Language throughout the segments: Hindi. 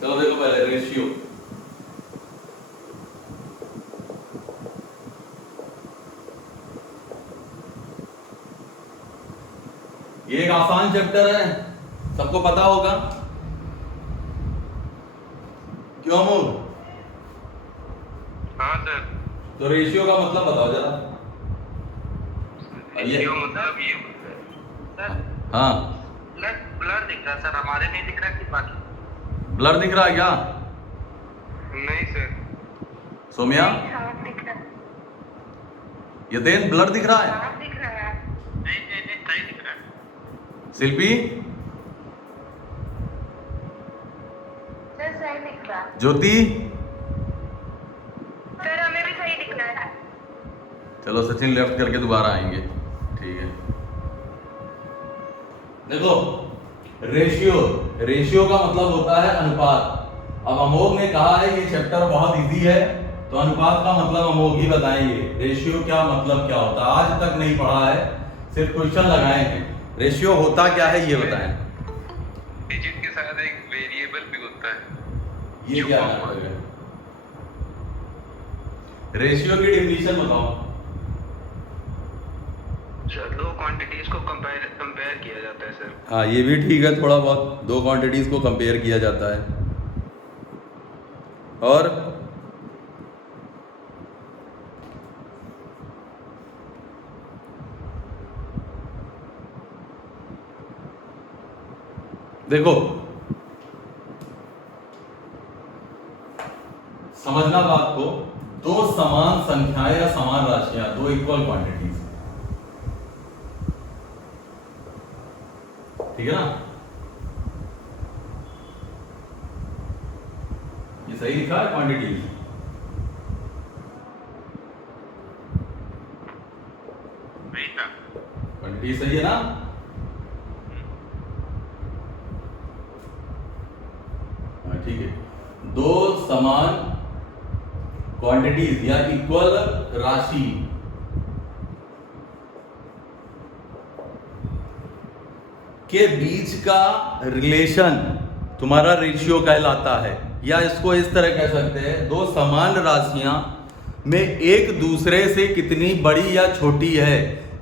चलो देखो पहले रेशियो। ये एक आसान चैप्टर है, सबको पता होगा। क्यों अमोल? हाँ सर। तो रेशियो का मतलब बताओ जरा। रेशियो मतलब ये होता है सर। हाँ, ब्लर दिख रहा है सर, हमारे नहीं दिख रहा कि बाकी? ब्लर दिख रहा है क्या नहीं सर। सोम्या? साफ दिख रहा है। यतेन ब्लर दिख रहा है? साफ दिख रहा है। नहीं नहीं नहीं, सही दिख रहा है। शिल्पी? सर सही दिख रहा है। ज्योति? सर हमें भी सही दिख रहा है। चलो सचिन लेफ्ट करके दोबारा आएंगे, ठीक है। देखो रेशियो, रेशियो का मतलब होता है अनुपात। अब अमोघ ने कहा है ये चैप्टर बहुत इजी है, तो अनुपात का मतलब अमोघ ही बताएंगे। रेशियो क्या मतलब क्या होता है, आज तक नहीं पढ़ा है, सिर्फ क्वेश्चन लगाए हैं। रेशियो होता क्या है ये बताएं। डिजिट के साथ एक वेरिएबल भी होता है। ये क्या नाटक है? रेशियो की डेफिनेशन बताओ। सर दो क्वांटिटीज को कंपेयर किया जाता है सर। हाँ ये भी ठीक है, थोड़ा बहुत दो क्वांटिटीज को कंपेयर किया जाता है। और देखो समझना बात को, दो समान संख्याएं या समान राशियां, दो इक्वल क्वांटिटीज, ठीक है ना? ये सही लिखा है क्वांटिटीज? वही था। क्वांटिटी सही है ना? हाँ ठीक है। दो समान क्वांटिटीज या इक्वल राशि के बीच का रिलेशन तुम्हारा रेशियो कहलाता है। या इसको इस तरह कह सकते हैं, दो समान राशियां में एक दूसरे से कितनी बड़ी या छोटी है,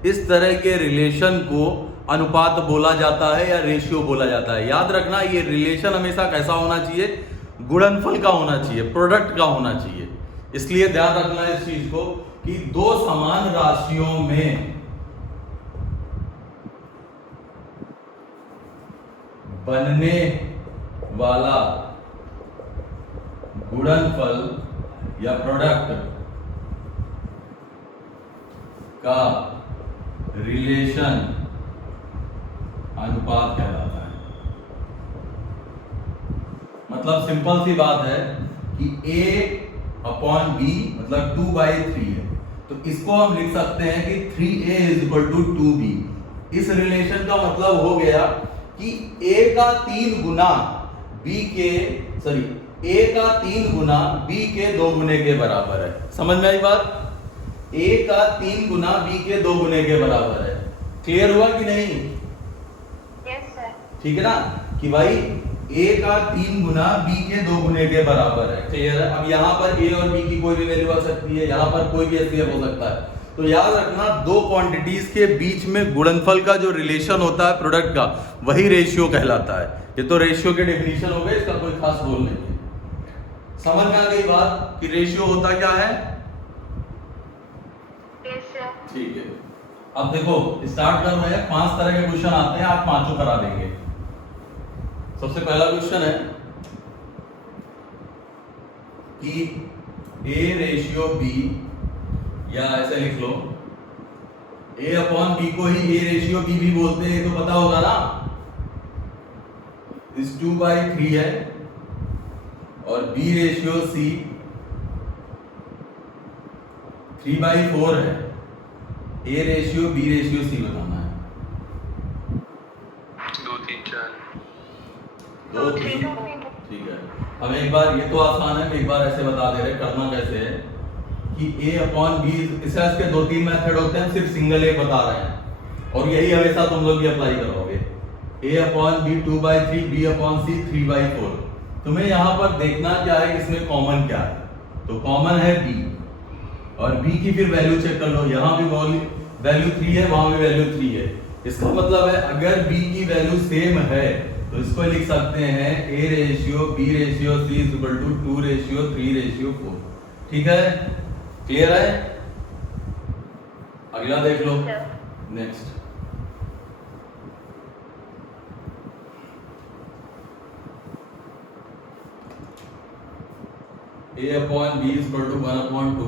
इस तरह के रिलेशन को अनुपात बोला जाता है या रेशियो बोला जाता है। याद रखना ये रिलेशन हमेशा कैसा होना चाहिए, गुणनफल का होना चाहिए, प्रोडक्ट का होना चाहिए। इसलिए ध्यान रखना इस चीज को कि दो समान राशियों में बनने वाला गुणनफल या प्रोडक्ट का रिलेशन अनुपात कहलाता है। मतलब सिंपल सी बात है कि A अपॉन B मतलब 2/3 है, तो इसको हम लिख सकते हैं कि 3A is equal to 2B। इस रिलेशन का मतलब हो गया कि A का 3 गुना B के A का 3 गुना B के 2 गुने के बराबर है। समझ में आई बात? A का 3 गुना B के 2 गुने के बराबर है। क्लियर हुआ कि नहीं? Yes sir. ठीक है ना कि भाई A का 3 गुना B के 2 गुने के बराबर है। क्लियर है? अब यहाँ पर A और B की कोई भी वैल्यू आ सकती है, यहाँ पर कोई भी एचसीएफ हो सकता है। तो याद रखना दो क्वांटिटीज के बीच में गुणनफल का जो रिलेशन होता है प्रोडक्ट का, वही रेशियो कहलाता है। ये तो रेशियो के डेफिनेशन हो गए, इसका कोई खास रोल नहीं है। समझ में आ गई बात कि रेशियो होता क्या है? Yes sir. ठीक है। अब देखो स्टार्ट कर रहे हैं, 5 तरह के क्वेश्चन आते हैं, आप पांचों करा देंगे। सबसे पहला क्वेश्चन है कि A रेशियो B, या ऐसे लिख लो A अपॉन B को ही A रेशियो B भी बोलते हैं, तो पता होगा ना। इस 2/3 है और B रेशियो C 3/4 है। A ratio B ratio C बताना है। 2 3 4 2 3, ठीक है। अब एक बार ये तो आसान है, एक बार ऐसे बता दे रहे करना कैसे है कि A अपॉन B, इसके 2-3 मेथड होते हैं, सिर्फ सिंगल एक बता रहे हैं और यही हमेशा तुम लोग भी अप्लाई करोगे। A upon B 2/3, B upon C 3/4। तुम्हें यहाँ पर देखना क्या है, इसमें कॉमन क्या है। तो कॉमन है बी, और बी की फिर वैल्यू चेक कर लो। यहाँ भी वैल्यू 3 है, वहां भी वैल्यू 3 है। इसका मतलब है अगर बी की वैल्यू सेम है तो इसको लिख सकते हैं a ratio b ratio c is equal to 2 ratio 3 ratio 4। ठीक है, क्लियर है। अगला देख लो, next. a upon b is equal to 1 upon 2,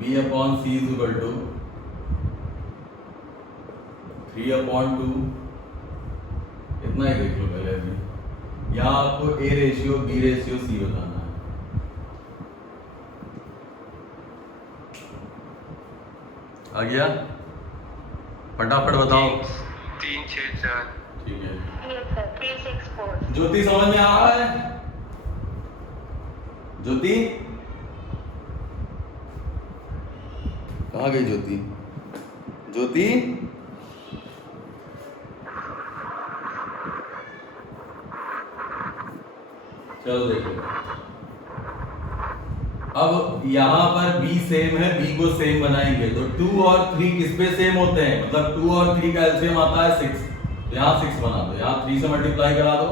b upon c is equal to 3 upon 2। इतना ही देख लो पहले अभी। यहाँ आपको a ratio b ratio c बताना है। आ गया, फटाफट बताओ। 3 6 4। ठीक है, Yes, sir. 3 6 4. ज्योति समझ में आ रहा है? ज्योति कहाँ गई? ज्योति, ज्योति चलो देखो, अब यहाँ पर b सेम है, b को सेम बनाएंगे तो 2 और 3 किस पे सेम होते हैं, मतलब 2 और 3 का एलसीएम आता है 6, तो यहाँ 6 बना दो, यहाँ 3 से मल्टीप्लाई करा दो,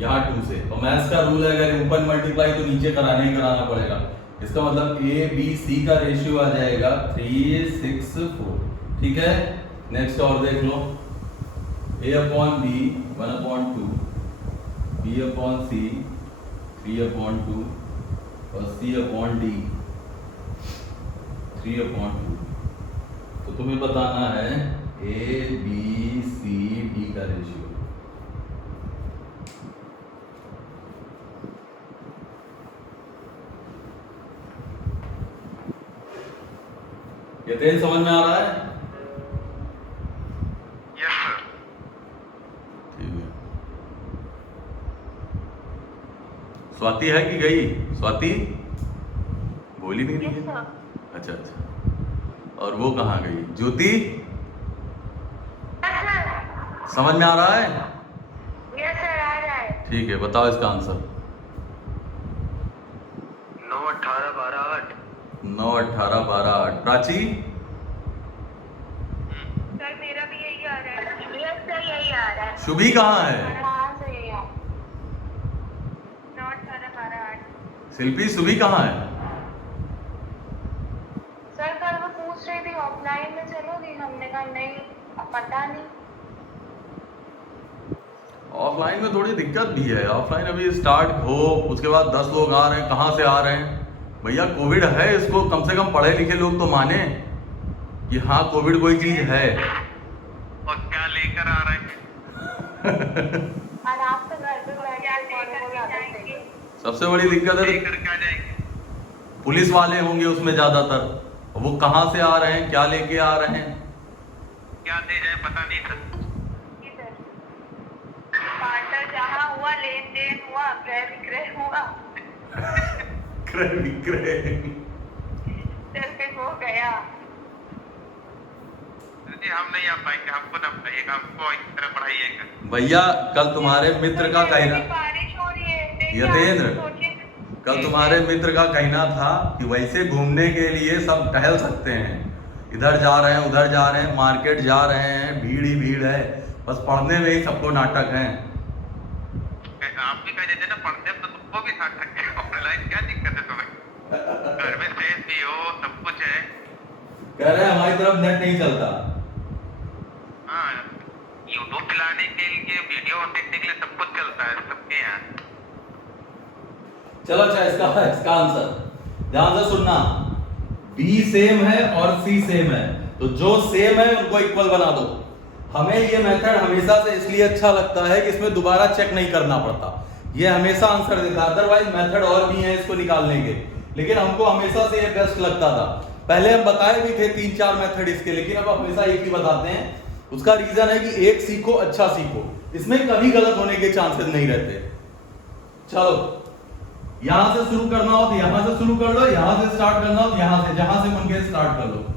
यहाँ 2 से। और मैथ्स का रूल है अगर ऊपर मल्टीप्लाई तो नीचे कराना ही कराना पड़ेगा। इसका मतलब a b c का रेशियो आ जाएगा 3 6 4। ठीक है, नेक्स्ट और देख लो, a upon b 1 upon 2, b upon c 3 upon 2 और c अपॉन d 3 अपॉन 2। तो तुम्हें बताना है a b c d का रेशियो। यतेन समझ में आ रहा है? Yes sir. ठीक है, स्वाति है कि गई? स्वाति बोली नहीं रही Yes, है। sir. अच्छा अच्छा, और वो कहाँ गई? ज्योति Yes, sir. समझ में आ रहा है? Yes, sir. आ रहा है. ठीक है, बताओ इसका आंसर। 9 18 12 8। 9 18 12 8। प्राची सर मेरा भी यही आ रहा है. Yes, sir. यही आ रहा है. शुभी कहाँ है? हाँ सही है. 9 18 12 8. शिल्पी शुभी कहाँ है? सर कल वो पूछ रही थी ऑफलाइन में चलोगी, हमने कहा नहीं, अब पता नहीं. ऑफलाइन में थोड़ी दिक्कत भी है। ऑफलाइन अभी स्टार्ट हो, उसके बाद 10 लोग आ रहे हैं, कहाँ से आ रहे हैं भैया? कोविड है, इसको कम से कम पढ़े लिखे लोग तो माने कि हाँ कोविड कोई चीज है। और क्या लेकर आ रहे हैं? और आप तो घर पे बैठ के जाएंगे. सबसे बड़ी दिक्कत है लेकर क्या जाएंगे? पुलिस वाले होंगे उसमें ज्यादातर, वो कहाँ से आ रहे हैं, क्या लेके आ रहे हैं? क्या दे जाए पता नहीं सर। पार्टर जहाँ हुआ, लेन देन हुआ, क्रय विक्रय हुआ, क्रय विक्रय। सिर्फ हो गया. जी हम नहीं आ पाएंगे, हमको ना बताइए, हमको इस तरह पढ़ाइएगा। भैया कल तुम्हारे मित्र का कहना, बारिश हो रही है. यतेंद्र, कल तुम्हारे मित्र का कहना था कि वैसे घूमने के लिए सब टहल सकते हैं, इधर जा रहे हैं उधर जा रहे हैं, मार्केट जा रहे हैं, भीड़ ही भीड़ है, बस पढ़ने में ही सबको नाटक है। आप भी कह देते ना पढ़ते तो तुमको भी नाटक है, ऑनलाइन क्या दिक्कत है तुम्हें? घर में सेफ भी हो, सब कुछ है। कह रहे हैं हमारी तरफ नेट नहीं चलता। हाँ, यूट्यूब चलाने के लिए, वीडियो देखने के लिए सब कुछ चलता है सबके यहाँ। चलो अच्छा, इसका आंसर ध्यान से सुनना। B सेम है और C सेम है, तो जो सेम है उनको इक्वल बना दो। हमें ये मेथड हमेशा से इसलिए अच्छा लगता है कि इसमें दोबारा चेक नहीं करना पड़ता, ये हमेशा आंसर देता है। अदरवाइज मेथड और भी हैं इसको निकालने के, लेकिन हमको हमेशा से ये बेस्ट लगता था। पहले हम बताए भी थे 3-4 मेथड इसके, लेकिन अब हमेशा एक ही बताते हैं। उसका रीजन है कि एक सीखो, अच्छा सीखो, इसमें कभी गलत होने के चांसेस नहीं रहते। चलो, यहां से शुरू करना हो तो यहां से शुरू कर लो, यहां से स्टार्ट करना हो तो यहां से, जहां से मन के स्टार्ट कर लो।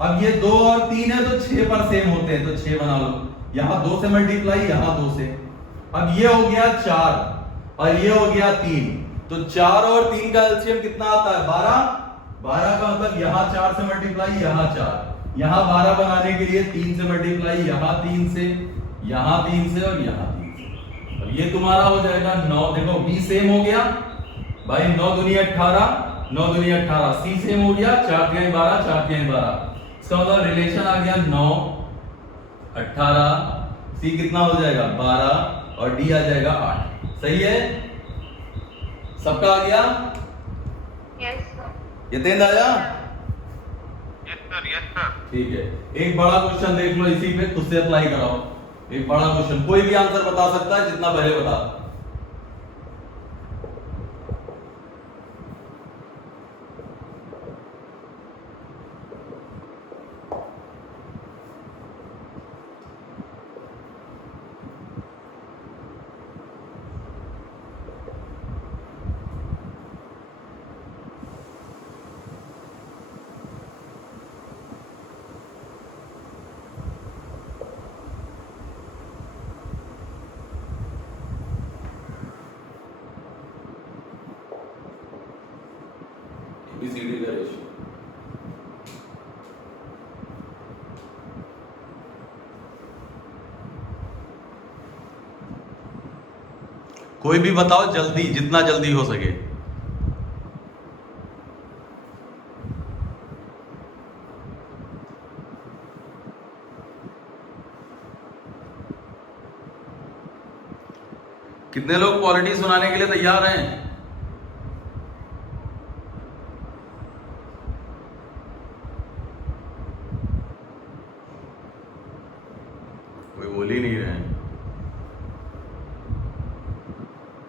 अब ये 2 और 3 है तो 6 पर सेम होते हैं, तो 6 बना लो। यहां 2 से मल्टीप्लाई, यहां 2 से। अब ये हो गया 4, और ये हो गया 3। तो 4 और 3 का एलसीएम कितना आता है? 12। 12 का मतलब यहाँ 4 से मल्टीप्लाई, यहाँ 4, यहाँ 12 बनाने के लिए 3 से मल्टीप्लाई, यहाँ 3 से, यहाँ 3 से और यहाँ 3 से। और ये तुम्हारा हो जाएगा 9। देखो बी सेम हो गया भाई, 9 दूनी 18, 9 दूनी 18, सी सेम हो गया, 4 3 12, 4 3 12। इसका मतलब रिलेशन आ गया 9 18, सी कितना हो जाएगा 12 और डी आ जाएगा 8। सही है? सबका आ गया? Yes sir. यतेंद्र आया? Yes sir, yes sir. ठीक है, एक बड़ा क्वेश्चन देख लो, इसी पे तुझसे अप्लाई कराओ। एक बड़ा क्वेश्चन, कोई भी आंसर बता सकता है जितना पहले बता। ABCD का रेशियो। कोई भी बताओ जल्दी, जितना जल्दी हो सके। कितने लोग पॉलिटी सुनाने के लिए तैयार हैं? कोई बोल ही नहीं रहे हैं।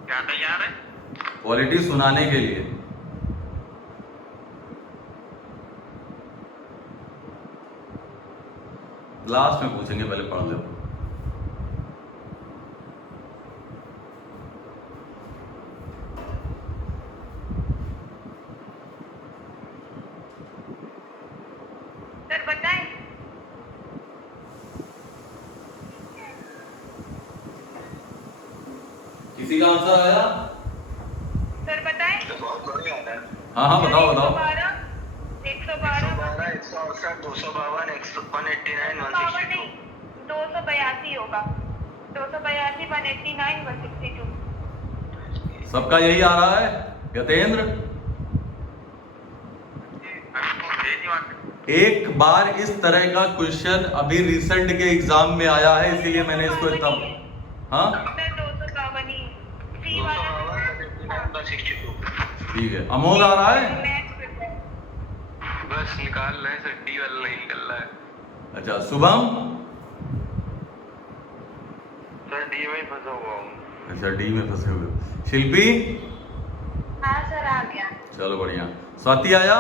क्या तैयार है? पॉलिटी सुनाने के लिए। लास्ट में पूछेंगे, पहले पढ़ लो। सर बताएं। किसी का आंसर आया? सर बताएं। बहुत बढ़िया है। हाँ हाँ बताओ बताओ। 112 168, 252, 189, 162 नहीं, 162। 282 होगा। 282, 189, 162। सबका यही आ रहा है यतेंद्र? एक बार इस तरह का क्वेश्चन अभी रिसेंट के एग्जाम में आया है, इसीलिए मैंने इसको इतना। हाँ सर 252 ही। सी वाला 252, 162। ठीक है, अमोघ आ रहा है? बस निकाल रहे हैं सर, डी वाला नहीं निकल रहा है। अच्छा, शुभम? सर डी में फंसा हुआ हूँ। अच्छा, डी में फंसे हुए। शिल्पी? हाँ सर आ गया। चलो बढ़िया। स्वाति आया?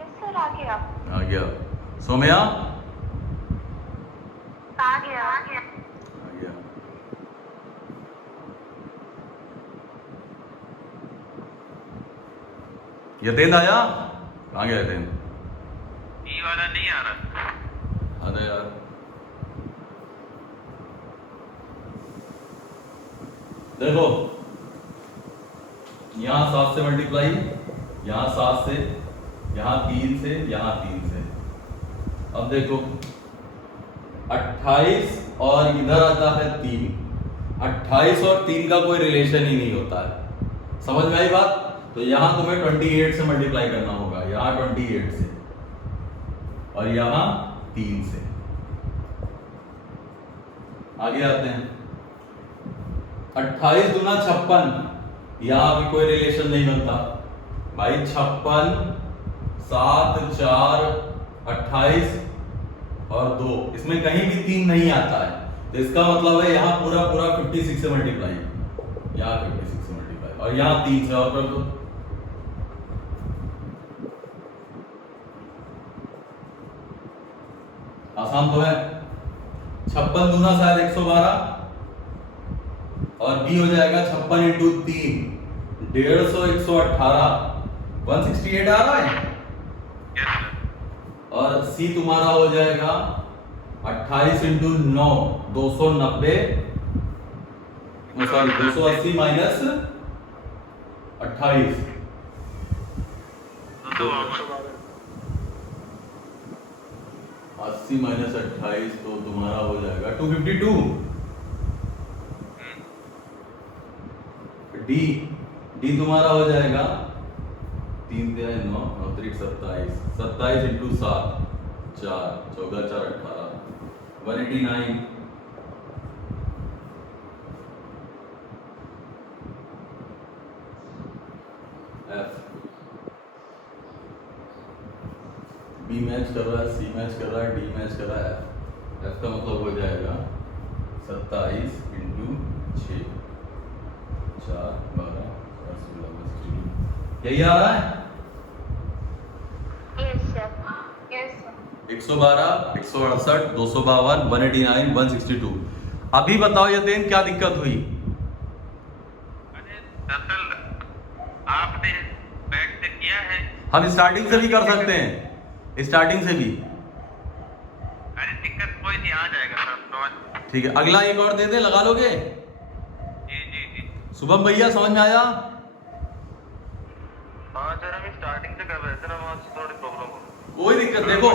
यस सर आ गया। आ गया। सोम्या? आ गया। आ गया। यतेंद्र आया? कहाँ गया यतेंद्र? ई वाला नहीं आ रहा। अरे यार, देखो यहाँ 7 से मल्टीप्लाई, यहाँ 7 से, यहाँ 3 से, यहाँ 3 से। अब देखो 28 और इधर आता है 3। 28 और 3 का कोई रिलेशन ही नहीं होता है। समझ में आई बात? तो यहाँ तुम्हें 28 से मल्टीप्लाई करना होगा, यहाँ 28 से और यहाँ 3 से। आगे आते हैं। 28 दूना 56, यहाँ भी कोई रिलेशन नहीं बनता भाई। 56, 7, 4, 28 और 2, इसमें कहीं भी 3 नहीं आता है। तो इसका मतलब है यहाँ पूरा पूरा 56 से मल्टीप्लाई, यहाँ 56 से मल्टीप्लाई और यहाँ 3 से और कर दो। आसान तो है। 56 दूना शायद 112 और बी हो जाएगा 56 इंटू 3, 150, 118, 168 आ रहा है। Yes sir. और सी तुम्हारा हो जाएगा 28 इंटू 9 290 सॉरी 280 माइनस 28 80 माइनस 28 तो तुम्हारा हो जाएगा 252। डी डी तुम्हारा हो जाएगा 3 9 9 27 27 इंटू 7 4 14 4 18 189 एफ बी मैच कर रहा है, सी मैच कर रहा है, डी मैच कर रहा है, एफ का मतलब हो जाएगा 27 इंटू 6 4 12 16 यही आ रहा है। Yes sir, yes sir. 112 168 252 189 162। अभी बताओ यतीन क्या दिक्कत हुई? अरे दरअसल आपने बैक से किया है। हम स्टार्टिंग से भी कर सकते हैं, स्टार्टिंग से भी। अरे दिक्कत कोई नहीं, आ जाएगा सर तो। ठीक है, अगला एक और दे दे, लगा लोगे? जी जी जी। शुभम भैया समझ में आया? हाँ सर, अभी स्टार्टिंग से कर रहे थे ना, वहाँ से थोड़ी प्रॉब्लम हो। कोई दिक्कत, देखो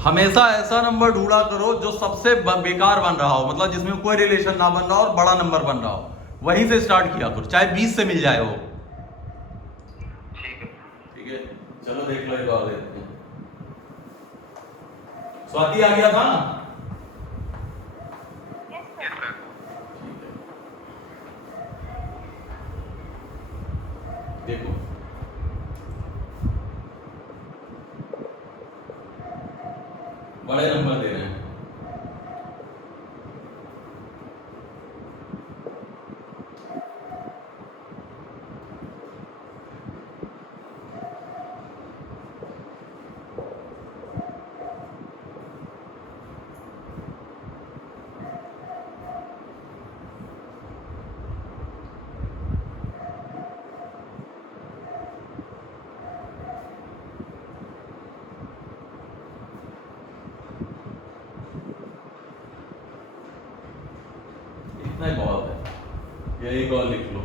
हमेशा ऐसा नंबर ढूंढा करो जो सबसे बेकार बन रहा हो, मतलब जिसमें कोई रिलेशन ना बन रहा हो और बड़ा नंबर बन रहा हो, वहीं से स्टार्ट किया करो, चाहे 20 से मिल जाए वो। ठीक है। ठीक है, चलो देख लो, एक और देखते हैं। स्वाति आ गया था ना? Yes sir. Yes sir. ठीक है, देखो बड़े नंबर दे रहे हैं। इतना ही बहुत है, ये एक और लिख लो।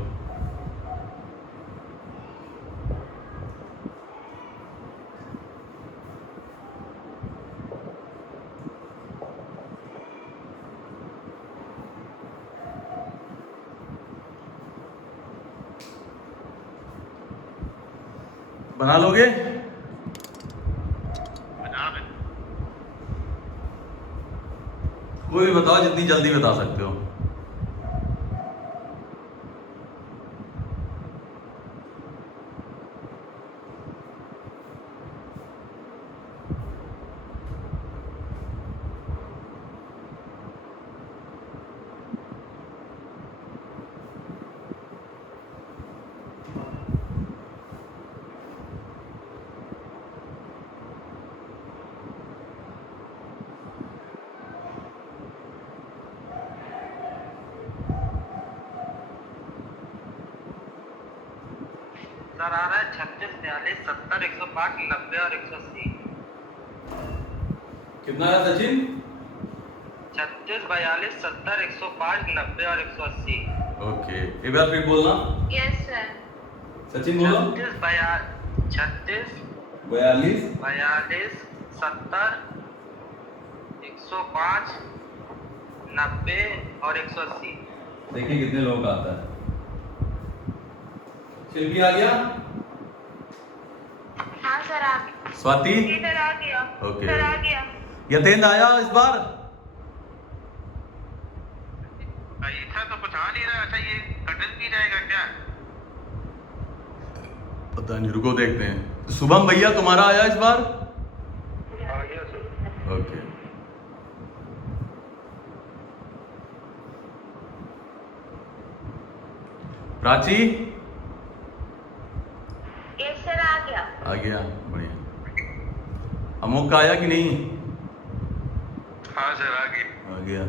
बना लोगे? बना में कोई भी बताओ, जितनी जल्दी बता सकते हो। सर आ रहा है 36 42 70 105 90 और 180। कितना है सचिन? 36 42 70 105 90 और 180। ओके, एक बार फिर बोलना। Yes sir. सचिन बोलो। 36 42 42 70 105 90 और 180। देखिए कितने लोगों का आता है। शिल्पी आ गया? हाँ सर, आ गया। स्वाति? इधर आ गया। ओके। सर आ गया। यतेंद्र आया इस बार? ऐसा तो कुछ आ नहीं रहा। अच्छा ये कटल भी जाएगा क्या? पता नहीं, रुको देखते हैं। शुभम भैया तुम्हारा आया इस बार? आ गया sir. Okay, Prachi? Yes sir, आ गया। आ गया, बढ़िया। अमोक का आया कि नहीं? हाँ सर, आ गए। आ गया।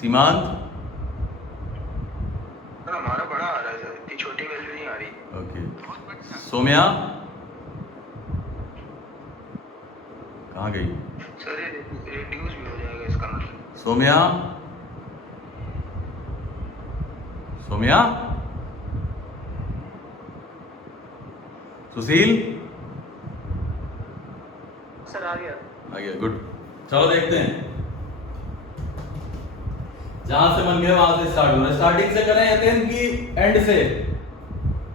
सीमांत? सर हमारा बड़ा आ रहा है सर, इतनी छोटी वैल्यू नहीं आ रही। ओके। सोम्या कहाँ गई? सर ये रिड्यूस भी हो जाएगा इसका मतलब। सोम्या, सोम्या, सुशील सर आ गया। आ गया, गुड। चलो देखते हैं, जहां से बन गया वहां से स्टार्ट होना। स्टार्टिंग से करें यतेन की एंड से?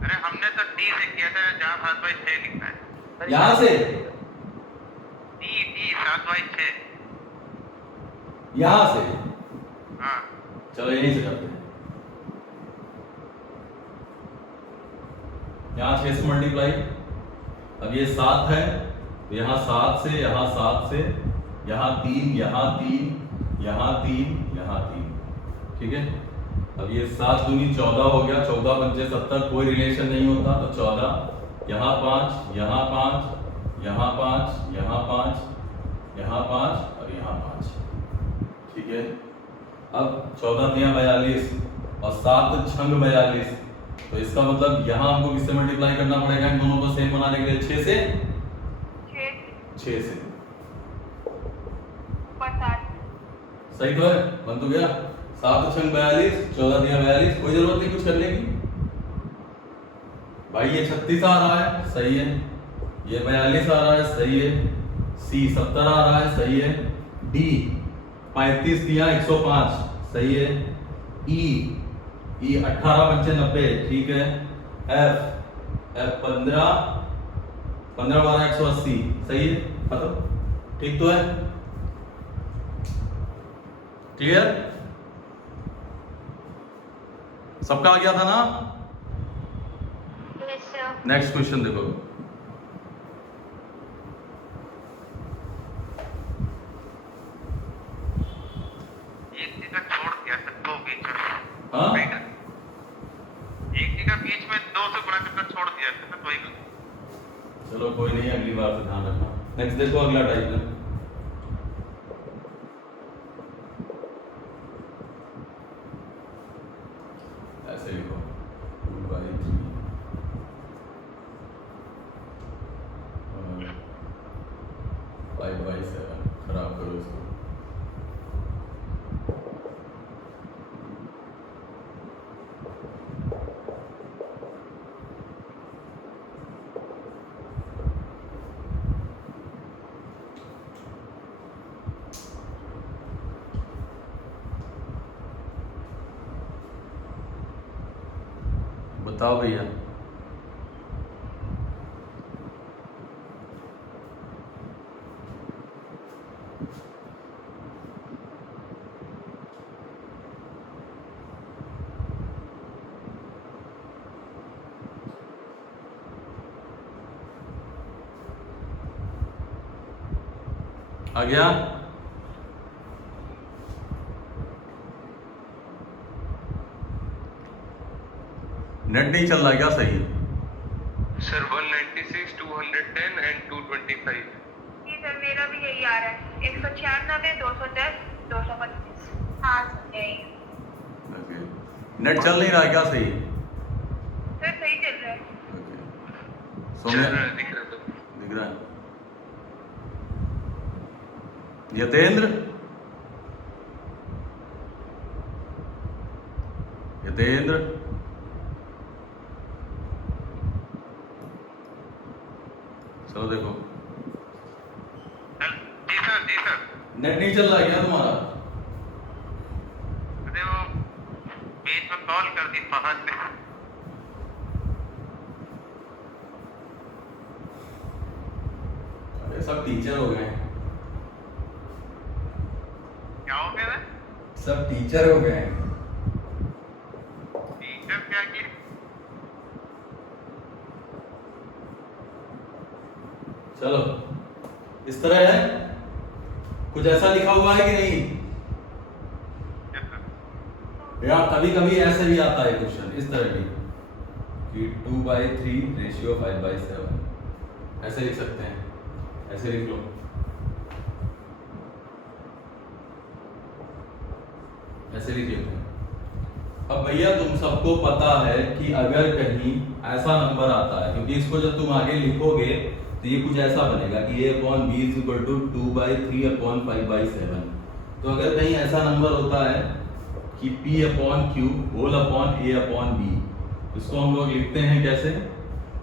अरे हमने तो डी से किया था, जहाँ 7/6 लिखा है। यहां से डी 7/6। यहां से? हाँ चलो यहीं से करते हैं। यहाँ 6 से मल्टीप्लाई, अब ये 7 है तो यहाँ 7 से, यहाँ 7 से, यहाँ 3, यहाँ 3, यहाँ 3, यहाँ 3, ठीक है। अब ये 7 दूनी 14 हो गया, 14 पंचे 70, कोई रिलेशन नहीं होता तो 14, यहाँ 5, यहाँ 5, यहाँ 5, यहाँ 5, यहाँ 5 और यहाँ 5, ठीक है। अब 14 दिया 42 और 7 छंग 42, तो इसका मतलब यहाँ हमको किससे मल्टीप्लाई करना पड़ेगा इन दोनों को सेम बनाने के लिए? 6 से? 6 से। सही तो है, बन तो गया। 7 छंग 42, 14 दिया 42, कोई जरूरत नहीं कुछ करने की भाई। ये 36 आ रहा है, सही है। ये 42 आ रहा है, सही है। सी 70 आ रहा है, सही है। डी 35 दिया 105, सही है। ई 18 पंचे 90, ठीक है। एफ 15 12 180, सही है। खत्म, ठीक तो है, क्लियर? सबका आ गया था ना? नेक्स्ट क्वेश्चन देखो। एक जगह छोड़ दिया था, दो बीच में। हाँ? एक जगह बीच में 2 से गुणा करना छोड़ दिया था, तो एक। चलो कोई नहीं, अगली बार से ध्यान रखना। नेक्स्ट देखो अगला टाइप में। ऐसे लिखो 2/3 5/7, खराब करो इसको। बताओ भैया, आ गया? नेट नहीं चल रहा क्या? सही है सर 196, 210 एंड 225। जी सर, मेरा भी यही आ रहा है। 196, 210, 225। हाँ यही। ओके, नेट चल नहीं रहा क्या? सही सर सही चल रहा है। ओके। सोम्या दिख रहा था। दिख रहा है? यतेंद्र, यतेंद्र चलो देखो, जी सर, जी सर। नेट नहीं चल रहा है क्या तुम्हारा? अरे वो बीच में कॉल कर दी फहद ने। अरे सब टीचर हो गए, क्या हो गया? सब टीचर हो गए। टीचर क्या किया? चलो इस तरह है, कुछ ऐसा लिखा हुआ है कि नहीं? Yes, sir। या कभी कभी ऐसे भी आता है क्वेश्चन इस तरह की कि 2/3 रेशियो 5/7, ऐसे लिख सकते हैं, ऐसे लिख लो। ऐसे लिख लेते हैं। अब भैया तुम सबको पता है कि अगर कहीं ऐसा नंबर आता है, क्योंकि इसको जब तुम आगे लिखोगे तो ये कुछ ऐसा बनेगा कि a/b = 2/3/5/7। तो अगर कहीं ऐसा नंबर होता है कि P upon q whole upon A upon B, इसको हम लोग लिखते हैं कैसे,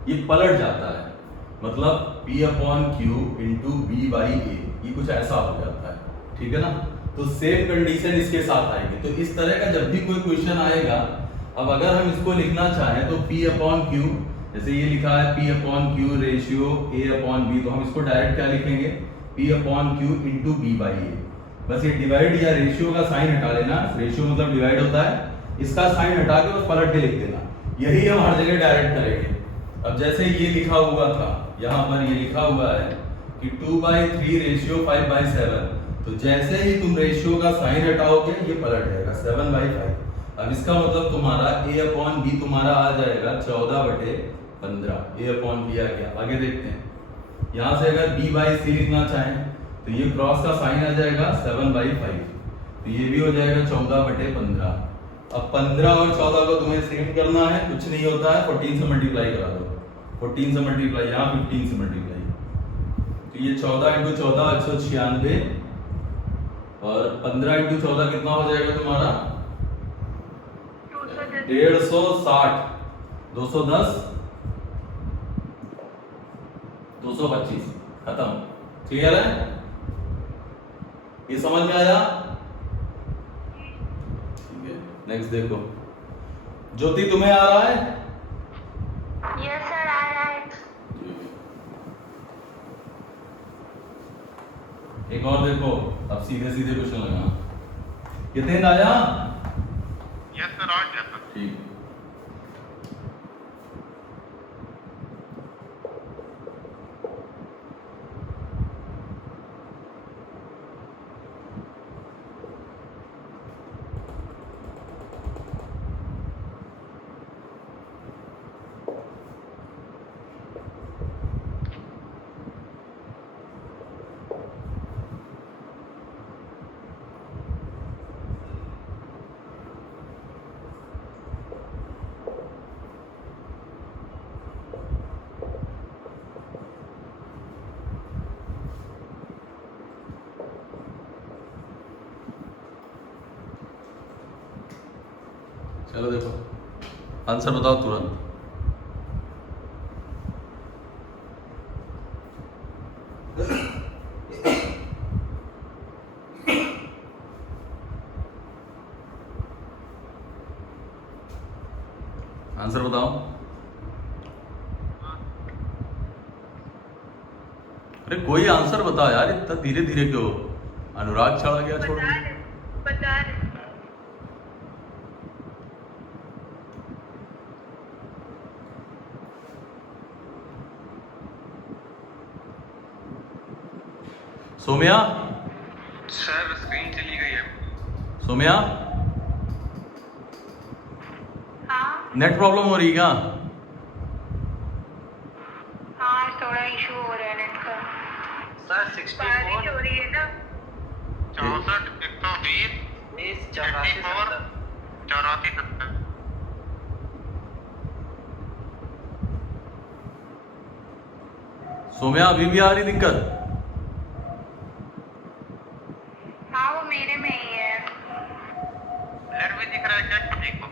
ये पलट जाता है, मतलब P upon Q into B by A, ये कुछ ऐसा हो जाता है, ठीक है ना। तो सेम कंडीशन इसके साथ आएगी। तो इस तरह का जब भी कोई क्वेश्चन आएगा, अब अगर हम इसको लिखना चाहें तो P अपॉन क्यू, जैसे ये लिखा है P upon Q ratio A upon B, तो हम इसको डायरेक्ट क्या लिखेंगे, P upon Q into B by A। बस ये डिवाइड या रेशियो का साइन हटा लेना, रेशियो मतलब डिवाइड होता है, इसका साइन हटा के बस पलट के लिख देना, यही हम हर जगह डायरेक्ट करेंगे। अब जैसे ये लिखा हुआ था, यहाँ पर ये लिखा हुआ है कि 2/3 रेशियो 5/7, तो जैसे ही तुम रेशियो का साइन हटाओगे ये पलट जाएगा 7/5। अब इसका मतलब तुम्हारा A अपॉन B तुम्हारा आ जाएगा 14/15, A अपॉन B आ गया। आगे देखते हैं, यहाँ से अगर B बाई C लिखना चाहें तो ये क्रॉस का साइन आ जाएगा 7/5, तो ये भी हो जाएगा 14/15। अब 15 और 14 को तुम्हें सेम करना है, कुछ नहीं होता है, 14 से मल्टीप्लाई करा दो, 14 से मल्टीप्लाई, यहाँ 15 से मल्टीप्लाई, तो ये 14 इंटू 14 196, और 15 इंटू 14 कितना हो जाएगा तुम्हारा 150, 210, 225, खत्म। क्लियर है, ये समझ में आया। ठीक है, नेक्स्ट देखो, ज्योति तुम्हें आ रहा है? यस सर, आ रहा है। एक और देखो, अब सीधे सीधे क्वेश्चन लगाना। कितने आया? यस सर, आ गया सर। ठीक, चलो देखो, आंसर बताओ तुरंत। आंसर बताओ। अरे कोई आंसर बताओ यार, इतना धीरे धीरे क्यों? अनुराग चढ़ा गया, छोड़ बता रहे, बता रहे। सोम्या, सर स्क्रीन चली गई है। सोम्या, हाँ नेट प्रॉब्लम हो रही है क्या? हाँ, थोड़ा इशू हो रहा है नेट का। सर बारिश 64 हो रही है ना। 64 120 20 84 54 84 70। सोम्या, अभी भी आ रही दिक्कत? हाँ, वो मेरे में ही है। ब्लर भी दिख रहा है क्या किसी को?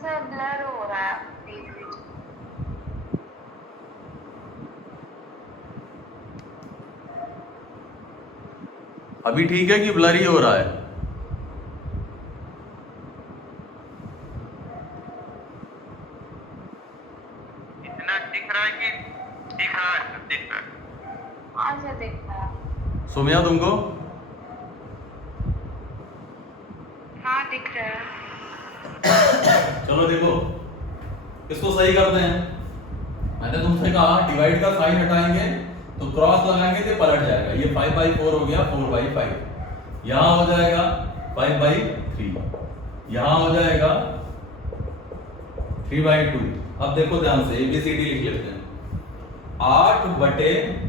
सर ब्लर हो रहा है बीच बीच। अभी ठीक है कि ब्लरी हो रहा है? इतना दिख रहा है कि दिख रहा है, दिख रहा है। हाँ सर, दिख रहा है। सोम्या तुमको? हाँ दिख रहा है। चलो देखो, इसको सही करते हैं। मैंने तुमसे कहा डिवाइड का साइन हटाएंगे तो क्रॉस लगाएंगे तो पलट जाएगा। ये 5/4 हो गया 4/5, यहाँ हो जाएगा 5/3, यहाँ हो जाएगा 3/2। अब देखो ध्यान से, ABCD लिख लेते हैं। 8/5,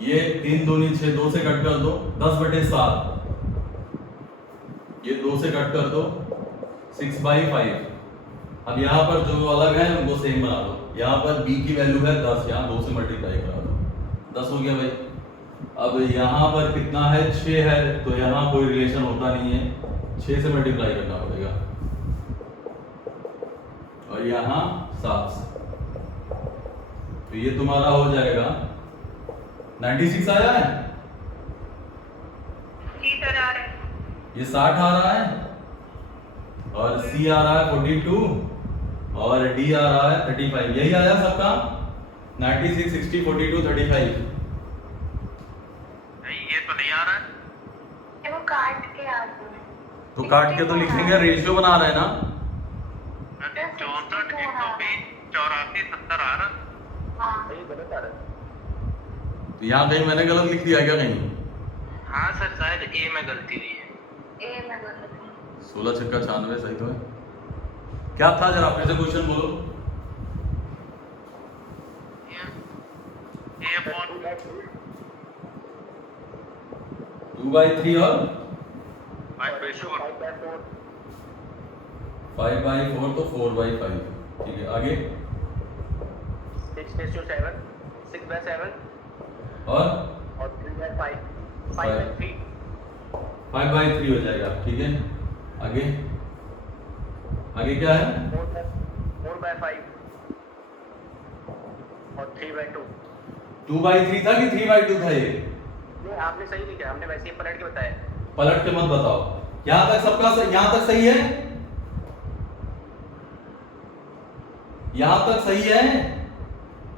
ये 3 दूनी 6, 2 से कट कर दो, 10/7, ये 2 से कट कर दो, 6/5। अब यहाँ पर जो अलग है उनको सेम बना दो। यहाँ पर b की वैल्यू है 10, यहाँ 2 से मल्टीप्लाई करा दो, 10 हो गया भाई। अब यहाँ पर कितना है, 6 है, तो यहाँ कोई रिलेशन होता नहीं है, 6 से मल्टीप्लाई करना पड़ेगा, और यहाँ 7 से, तो ये तुम्हारा हो जाएगा 96 आया है, जी सर आ रहा है। ये 60 आ रहा है, और C आ रहा है 42, और D आ रहा है 35। यही आया सबका 96, 60, 42, 35। नहीं ये तो नहीं आ रहा है। ये वो काट के आ रहा है। तो काट के तो लिखेंगे, रेशियो बना रहे हैं ना। अरे 64, 120, 84, 70 आ रहा है। हाँ ये गलत आ रहा है। तो यहाँ कहीं मैंने गलत लिख दिया क्या कहीं? हाँ सर शायद ए में गलती हुई है। ए में गलत है। 16 छक्का 96 सही तो है। क्या था जरा फिर से क्वेश्चन बोलो। ये अपॉन 2/3 और 5/4। 5/4 तो 4/5। ठीक है आगे। 6/7, 6/7 और 3/5, 5/3। 5/3 हो जाएगा। ठीक है आगे। आगे क्या है? 4/5 और 3/2। 2/3 था कि 3/2 था? ये नहीं आपने सही लिखा, हमने वैसे ही पलट के बताया। पलट के मत बताओ। यहां तक सबका यहां तक सही है, यहां तक सही है।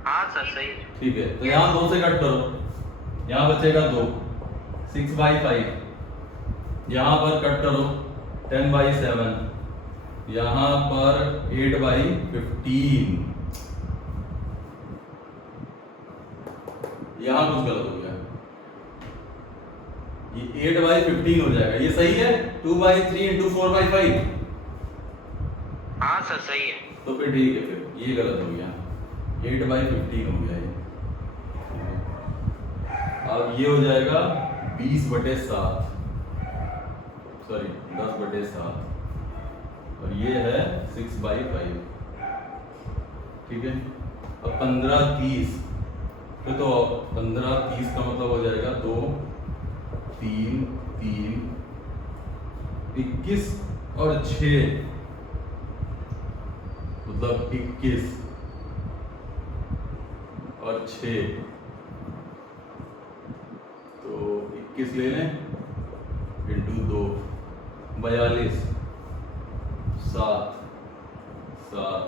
हाँ सर सही है। ठीक है तो यहां 2 से कट करो, यहां बचेगा 2। 6/5 यहां पर कट करो, 10/7 यहां पर 8/15। यहां कुछ गलत हो गया, ये 8/15 हो जाएगा। ये सही है 2/3 इंटू 4/5। हाँ सर सही है। तो फिर ठीक है, फिर ये गलत हो गया, 8/15 हो गया ये। अब ये हो जाएगा 20/7, सॉरी 10/7, और ये है 6/5। ठीक है अब 15/30, तो 15/30 का मतलब हो जाएगा 2, 3, 3, 21 और 6, मतलब 21 और 6, तो 21 ले लें इंटू 2, 42, 7, 7,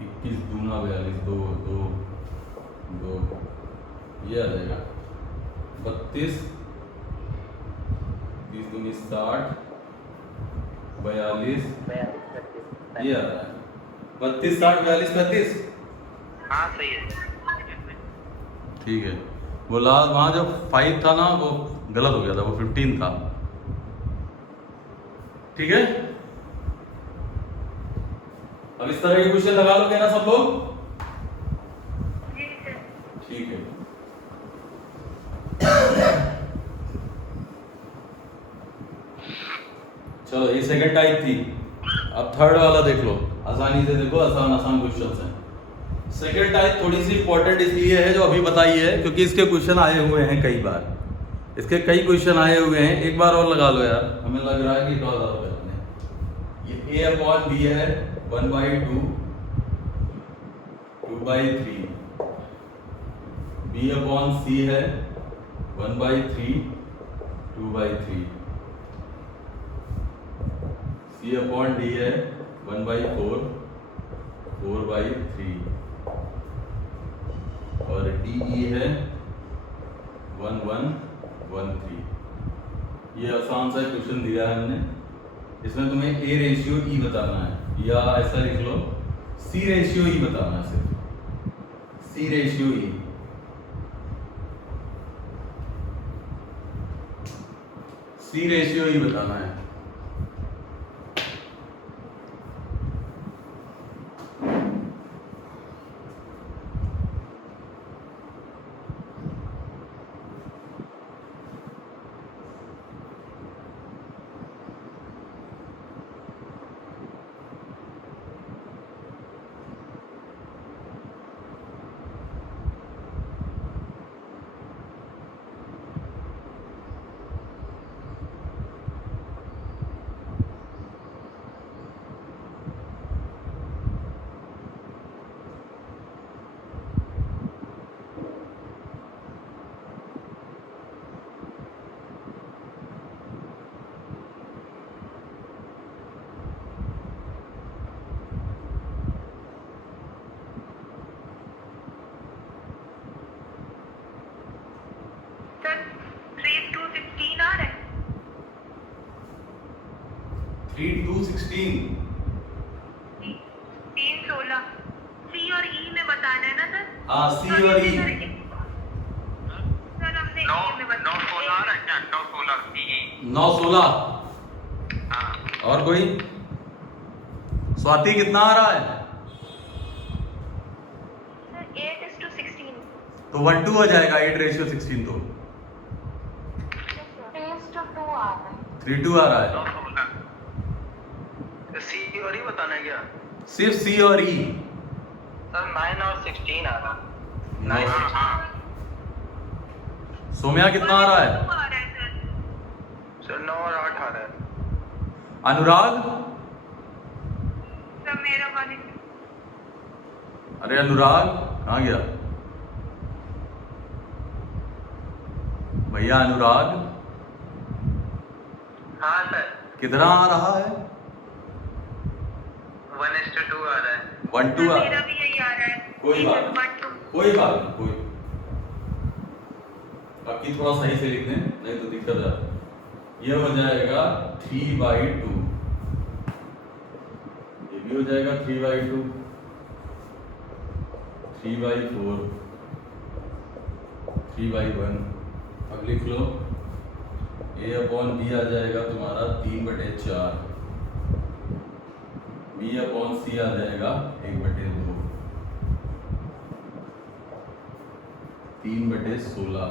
21 दूना 42, 2, 2, 2, ये आ जाएगा 32, 30 दूनी 60, 42, ये आ रहा है 32, 60, 42, 35। हाँ सही है। ठीक है वो लास्ट वहाँ जो 5 था ना वो गलत हो गया था, वो 15 था। ठीक है अब इस तरह के क्वेश्चन लगा लोगे ना सब लोग? जी सर। ठीक है चलो ये सेकंड टाइप थी। अब थर्ड वाला देख लो, आसानी से देखो, आसान आसान क्वेश्चंस हैं। सेकंड टाइप थोड़ी सी इंपॉर्टेंट इसलिए है जो अभी बताई है, क्योंकि इसके क्वेश्चन आए हुए हैं कई बार, इसके कई क्वेश्चन आए हुए हैं। एक बार और लगा लो यार, हमें लग रहा है कि ड्रॉ ज़्यादा करते हैं। ये A/B है 1/2, 2/3, B/C है 1/3, 2/3, C/D है 1/4, 4/3, और DE है 1/1/3। ये आसान सा क्वेश्चन दिया है हमने, इसमें तुम्हें A/E बताना है, या ऐसा लिख लो C/E बताना है, सिर्फ C/E। C/E बताना है। 3:16 3:16 सी और ई में बताना है ना सर? हाँ सी और ई सर हमने नौ ई में नौ बताया। 16 आ रहा है क्या? 9 16 9:16 हाँ और कोई स्वाति कितना आ रहा है सर 8:16 तो 1:2 हो जाएगा 8:16 तो 3:2 आ रहा है। 3:2 आ रहा है 9 16 सी और ही बताना है क्या? सिर्फ सी और ई सर 9 और 16 आ रहा। हाँ हाँ सोम्या कितना आ रहा है 2 आ रहा है सर। सर 9 और 8 आ रहा है। अनुराग सर मेरा वाले अरे अनुराग कहाँ गया भैया अनुराग हाँ सर कितना आ रहा है 1:2 आ रहा है। 1:2 आ मेरा भी यही आ रहा है। कोई बात 1:2 कोई बात नहीं कोई बाकी थोड़ा सही से लिख दें नहीं तो दिक्कत है ये हो जाएगा 3/2 ये भी हो जाएगा 3/2 3/4 3/1 अब लिख लो A/B आ जाएगा तुम्हारा 3/4 B/C आ जाएगा 1/2 3/16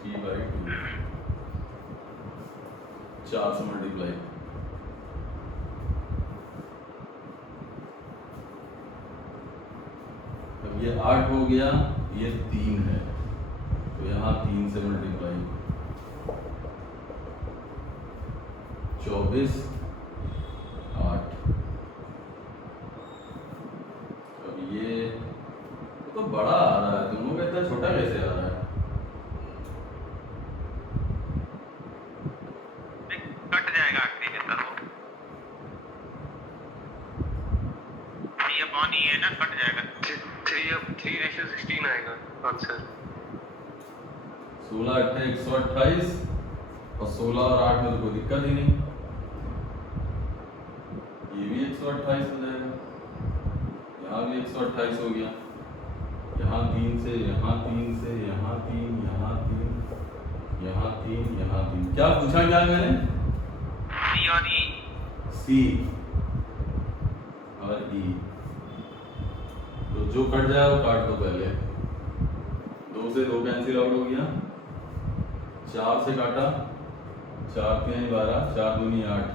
3/2 4 से मल्टीप्लाई अब ये 8 हो गया ये 3 है तो यहाँ 3 से मल्टीप्लाई 24 8 अब ये तो बड़ा आ रहा है तुम लोग इतना छोटा कैसे आ रहा है कट जाएगा आखिरी में सर वो ये पानी है ना कट जाएगा 3:16 आएगा आंसर। 16 8 128 और 16 और 8 में तो कोई दिक्कत ही नहीं ये भी 128 हो जाएगा यहाँ भी 128 हो गया यहाँ 3 से यहाँ 3 से यहाँ 3 यहाँ 3 यहाँ 3 यहाँ 3 क्या पूछा क्या मैंने सी और ई सी और ई तो जो कट जाए वो काट दो पहले 2 से 2 कैंसिल आउट हो गया 4 से काटा 4 3 12 4 दूनी 8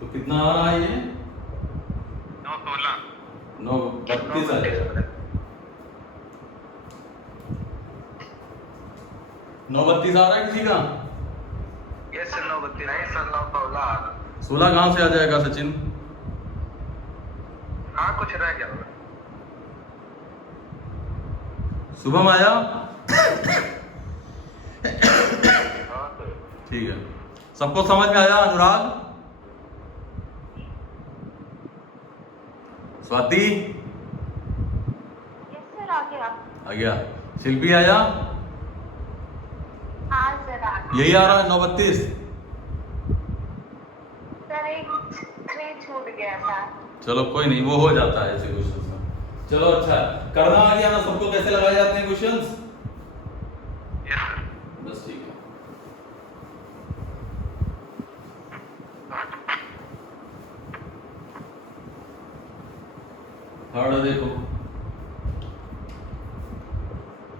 तो कितना आ रहा है ये 9 16 9 32 आ जाएगा 9 32 आ रहा है किसी का यस सर 9:32 नहीं सर 9 16 आ रहा। 16 कहाँ से आ जाएगा सचिन हाँ कुछ रह गया होगा। शुभम आया हाँ सर ठीक है सबको समझ में आया अनुराग स्वाति यस सर आ गया। आ गया शिल्पी आया हाँ सर आ गया। यही आ रहा है 9 32 सर एक 3 छूट गया था। चलो कोई नहीं वो हो जाता है ऐसे क्वेश्चंस में चलो अच्छा करना आ गया ना सबको कैसे लगाए जाते हैं क्वेश्चंस यस सर बस ठीक है थर्ड देखो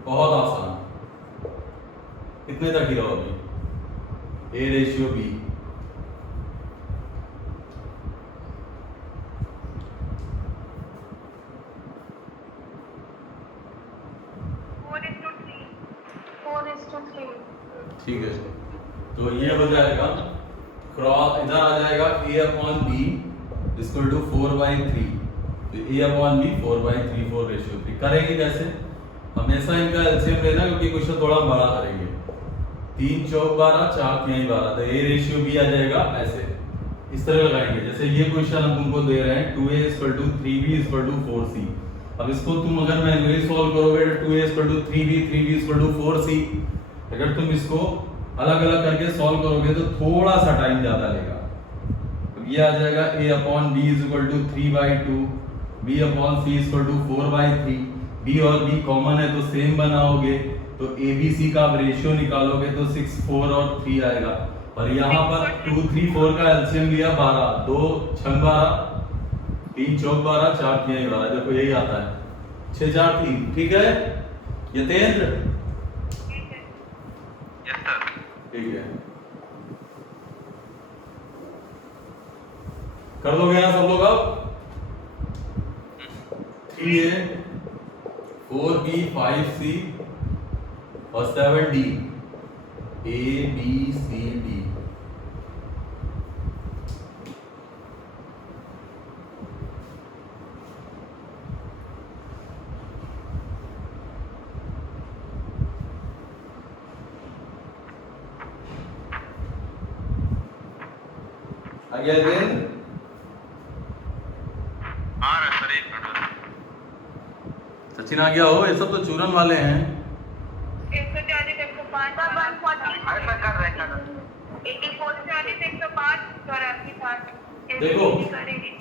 बहुत आसान कितने तक गिरा अभी A/B 4:3 ठीक है तो ये हो जाएगा क्रॉस इधर आ जाएगा A/B इक्वल टू 4/3 तो A/B 4/3 4:3 करेंगे कैसे हमेशा इनका एलसीएम लेना क्योंकि क्वेश्चन थोड़ा बड़ा करेंगे 3 चौक 12 4 3 12 तो A/B आ जाएगा ऐसे इस तरह लगाएंगे जैसे ये क्वेश्चन हम तुमको दे रहे हैं 2A = 3B = 4C अब इसको तुम अगर मैन्युअली सॉल्व करोगे तो 2A = 3B 3B = 4C अगर तुम इसको अलग अलग करके सॉल्व करोगे तो थोड़ा सा टाइम ज्यादा लेगा। अब ये आ जाएगा a upon b is equal to 3/2, b upon c is equal to 4/3। b और b कॉमन है तो सेम बनाओगे, तो a b c का आप रेशियो निकालोगे तो 6, 4 और 3 आएगा। और यहाँ पर 2, 3, 4 का एलसीएम लिया 12, 2 6 12, 3 चौक 12, 4 3 12, देखो यही आता है 6 4 3। ठीक है यतेंद्र? Yes sir. ठीक है, कर दोगे ना सब लोग? अब 3a 4b 5c और 7d, a b c d। आ गया दिन? आ रहा है सर, एक मिनट। सचिन आ गया हो? ये सब तो चूरन वाले हैं। 140 105 ऐसा कर रहे हैं 84 40 105 84 60। देखो।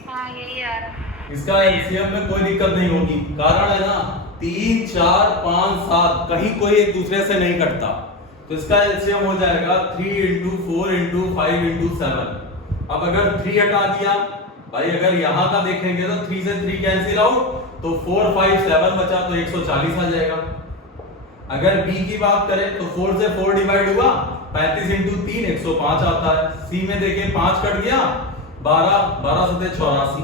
हाँ यही आ रहा है। इसका एलसीएम में कोई दिक्कत नहीं होगी, कारण है ना 3 4 5 7 कहीं कोई एक दूसरे से नहीं कटता, तो इसका एलसीएम हो जाएगा 3 × 4 × 5 × 7। अब अगर 3 हटा दिया भाई, अगर यहाँ का देखेंगे तो 3 से 3 कैंसिल आउट, तो 4 5 7 बचा तो 140 आ जाएगा। अगर b की बात करें तो 4 से 4 डिवाइड हुआ 35 × 3 105 आता है। c में देखें 5 कट गया 12, 12 7 84।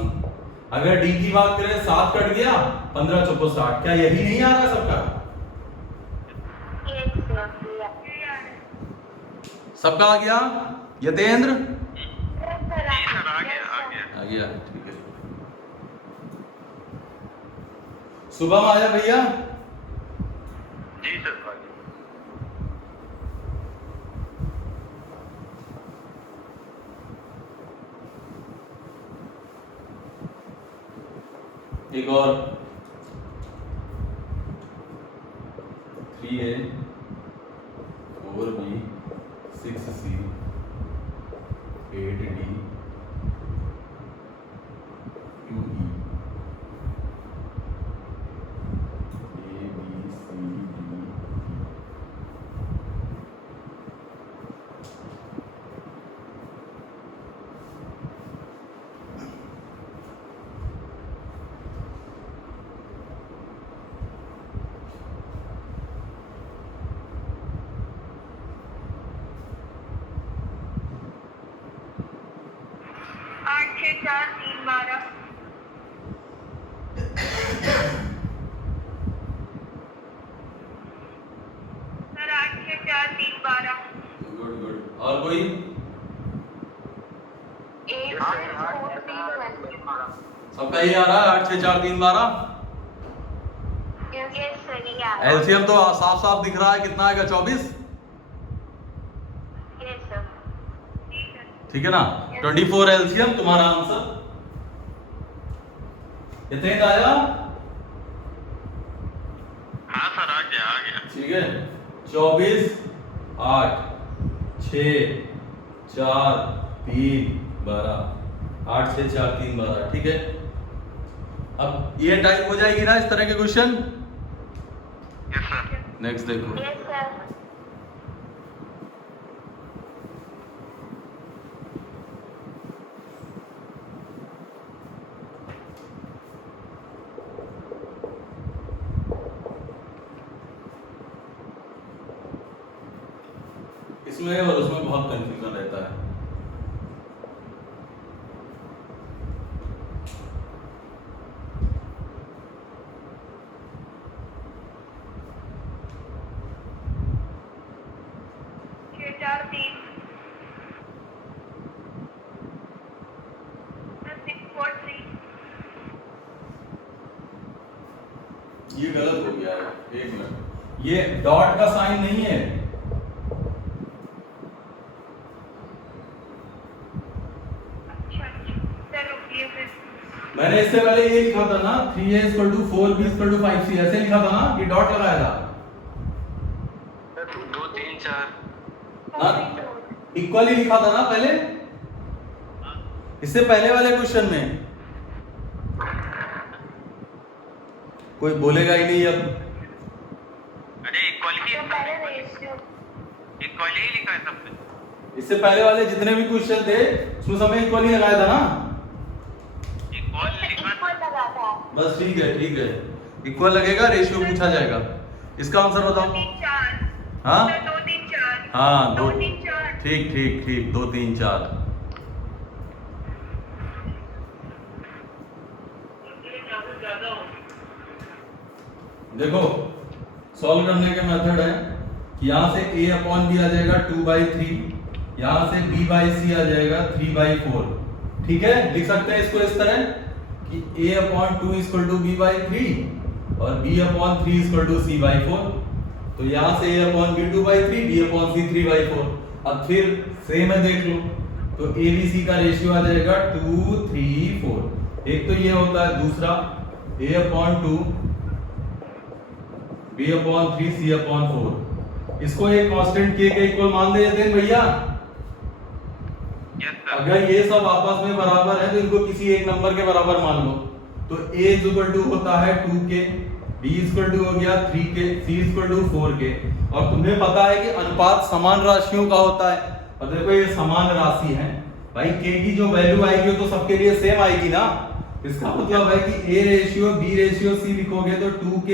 अगर d की बात करें 7 कट गया 15 चौको 60। क्या यही नहीं आ रहा सबका? सबका आ गया यतेंद्र? जी सर, आ गया आ गया। आ गया, ठीक है। शुभम आया भैया? जी सर, आ गया। एक और 3a 4b 6c 8d 2e a b c d। आठ 6 4 3 12। सर 8 6 4 3 12। Good good. और कोई? 8 4 3 12। सबका ये आ रहा है 8 6 4 3 12? यस सर ये आ रहा है। एलसीएम तो साफ साफ दिख रहा है, कितना आएगा? 24। Yes sir. ठीक है। ठीक है ना? 24 एलसीएम तुम्हारा आंसर। इतने आया? हाँ सर, आ गया आ गया। ठीक है, 24 8 6 4 3 12, 8 6 4 3 12। ठीक है, अब ये टाइप हो जाएगी ना इस तरह के क्वेश्चन। Yes sir. नेक्स्ट देखो, यस सर। इसमें और उसमें बहुत कंफ्यूजन रहता है। ये गलत हो गया है, एक मिनट, ये डॉट का साइन नहीं है। मैंने इससे पहले ये लिखा था ना 3a = 4b = 5c, ऐसे लिखा था ना कि डॉट लगाया था। 2 3 4 हाँ, इक्वली लिखा था ना पहले, इससे पहले वाले क्वेश्चन में। कोई बोलेगा ही नहीं अब। अरे इक्वली ही लिखा है सब में। इससे पहले वाले जितने भी क्वेश्चन थे उसमें सब में इक्वली लगाया था ना। इक्वल लिखा था। बस ठीक है, ठीक है, इक्वल लगेगा, रेशियो पूछा जाएगा। इसका आंसर बताओ। 2 3 4 हाँ 2 3 4 हाँ, 2 दो, 3 4 ठीक ठीक ठीक, 2 3 4। देखो सॉल्व करने के मेथड है कि यहाँ से a अपॉन बी आ जाएगा 2/3, यहाँ से b बाई सी आ जाएगा 3/4। ठीक है, लिख सकते हैं इसको इस तरह कि a upon 2 equal to b by 3 और b upon 3 equal to c by 4। तो यहाँ से a upon b 2/3, b upon c 3/4। अब फिर सेम है, देख लो, तो a b c का रेशियो आ जाएगा 2 3 4। एक तो ये होता है, दूसरा a upon 2 b upon 3 c upon 4। इसको एक कांस्टेंट k के इक्वल मान देते हैं भैया। Yes sir. अगर ये सब आपस में बराबर है तो इनको किसी एक नंबर के बराबर मान लो। तो a इक्वल टू होता है 2k, b इक्वल टू हो गया 3k, c equal to 4k। और तुम्हें पता है कि अनुपात समान राशियों का होता है। और देखो ये समान राशि है भाई, k की जो वैल्यू आएगी वो तो सबके लिए सेम आएगी ना। इसका मतलब है कि a ratio b ratio c लिखोगे तो 2k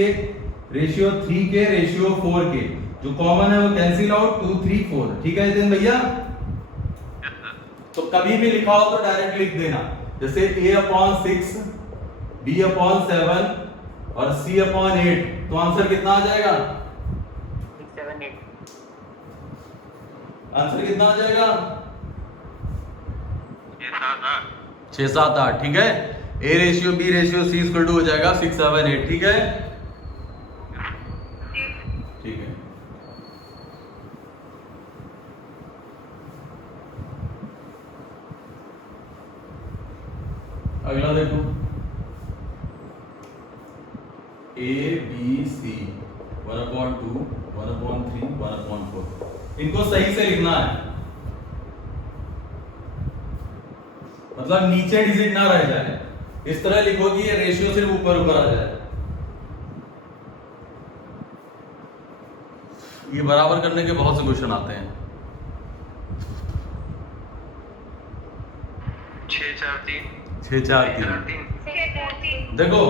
ratio 3k ratio 4k, जो कॉमन है वो कैंसिल आउट, 2 3 4। ठीक है नितिन भैया। Yes sir. तो कभी भी लिखा हो तो डायरेक्ट लिख देना, जैसे a अपॉन 6, b अपॉन 7 और c अपॉन 8। तो आंसर कितना आ जाएगा? 6 7 8 आंसर कितना आ जाएगा? 6 7 8। 6 7 8। ठीक है, a ratio b ratio c equal to हो जाएगा 6 7 8। ठीक है, ठीक है। अगला देखो, a b c 1/2 1/3 1/4। इनको सही से लिखना है, मतलब नीचे डिजिट ना रह जाए। इस तरह लिखो कि ये रेशियो सिर्फ ऊपर ऊपर आ जाए। ये बराबर करने के बहुत से क्वेश्चन आते हैं। 6 4 3 6 4 3। 6 4 3 देखो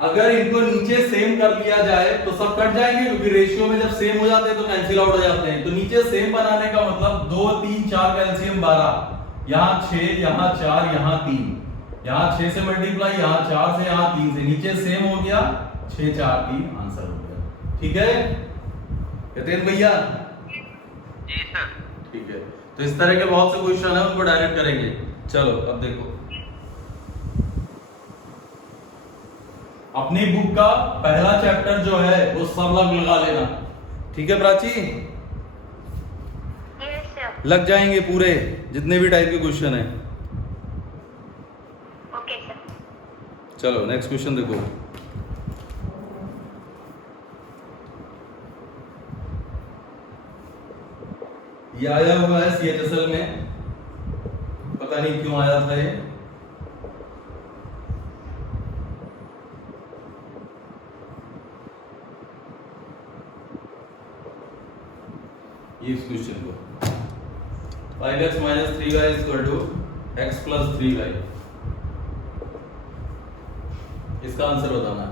अगर इनको नीचे सेम कर लिया जाए तो सब कट जाएंगे, क्योंकि रेशियो में जब सेम हो जाते हैं तो कैंसिल आउट हो जाते हैं। तो नीचे सेम बनाने का मतलब 2 3 4 का एलसीएम 12, यहाँ 6 यहाँ 4 यहाँ 3, यहाँ 6 से मल्टीप्लाई, यहाँ 4 से, यहाँ 3 से, नीचे सेम हो गया 6 4 3 आंसर हो गया। ठीक है यतेन भैया? जी सर। ठीक है, तो इस तरह के बहुत से क्वेश्चन है, उनको डायरेक्ट करेंगे। चलो अब देखो, अपनी बुक का पहला चैप्टर जो है वो सब लोग लगा लेना। ठीक है प्राची? Yes sir. लग जाएंगे पूरे जितने भी टाइप के क्वेश्चन है। Okay sir. चलो नेक्स्ट क्वेश्चन देखो। ये आया हुआ है CHSL में, पता नहीं क्यों आया था ये। इस क्वेश्चन को 5x minus 3y is equal to x plus 3y, इसका आंसर बताना है।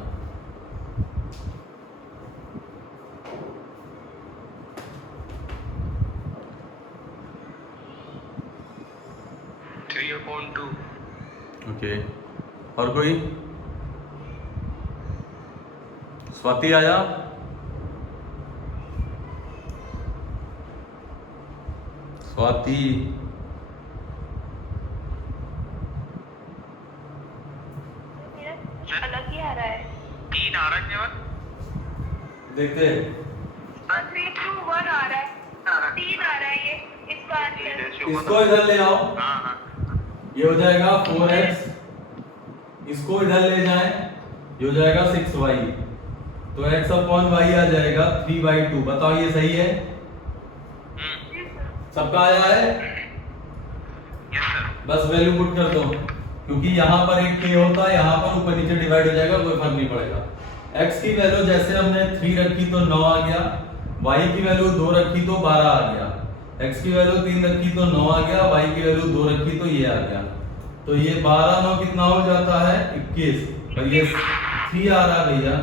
ओके, और कोई? स्वाति आया? स्वाति मेरा कुछ अलग ही आ रहा है। 3 आ रहा है केवल। देखते हैं। 3 2 1 आ रहा है, 3 आ रहा है ये इसका आंसर। इसको इधर ले आओ, हाँ हाँ। ये हो जाएगा 4x, इसको इधर ले जाएं, ये हो जाएगा 6y। तो x अपॉन y आ जाएगा 3/2। बताओ ये सही है? जी सर। सबका आया है? Yes sir. बस वैल्यू पुट कर दो, क्योंकि यहाँ पर एक k होता है, यहाँ पर ऊपर नीचे डिवाइड हो जाएगा, कोई फर्क नहीं पड़ेगा। x की वैल्यू जैसे हमने 3 रखी तो 9 आ गया, y की वैल्यू 2 रखी तो 12 आ गया, x की वैल्यू 3 रखी तो 9 आ गया, y की वैल्यू 2 रखी तो ये आ गया। तो ये 12 9 कितना हो जाता है? 21। और ये 3 आ रहा भैया।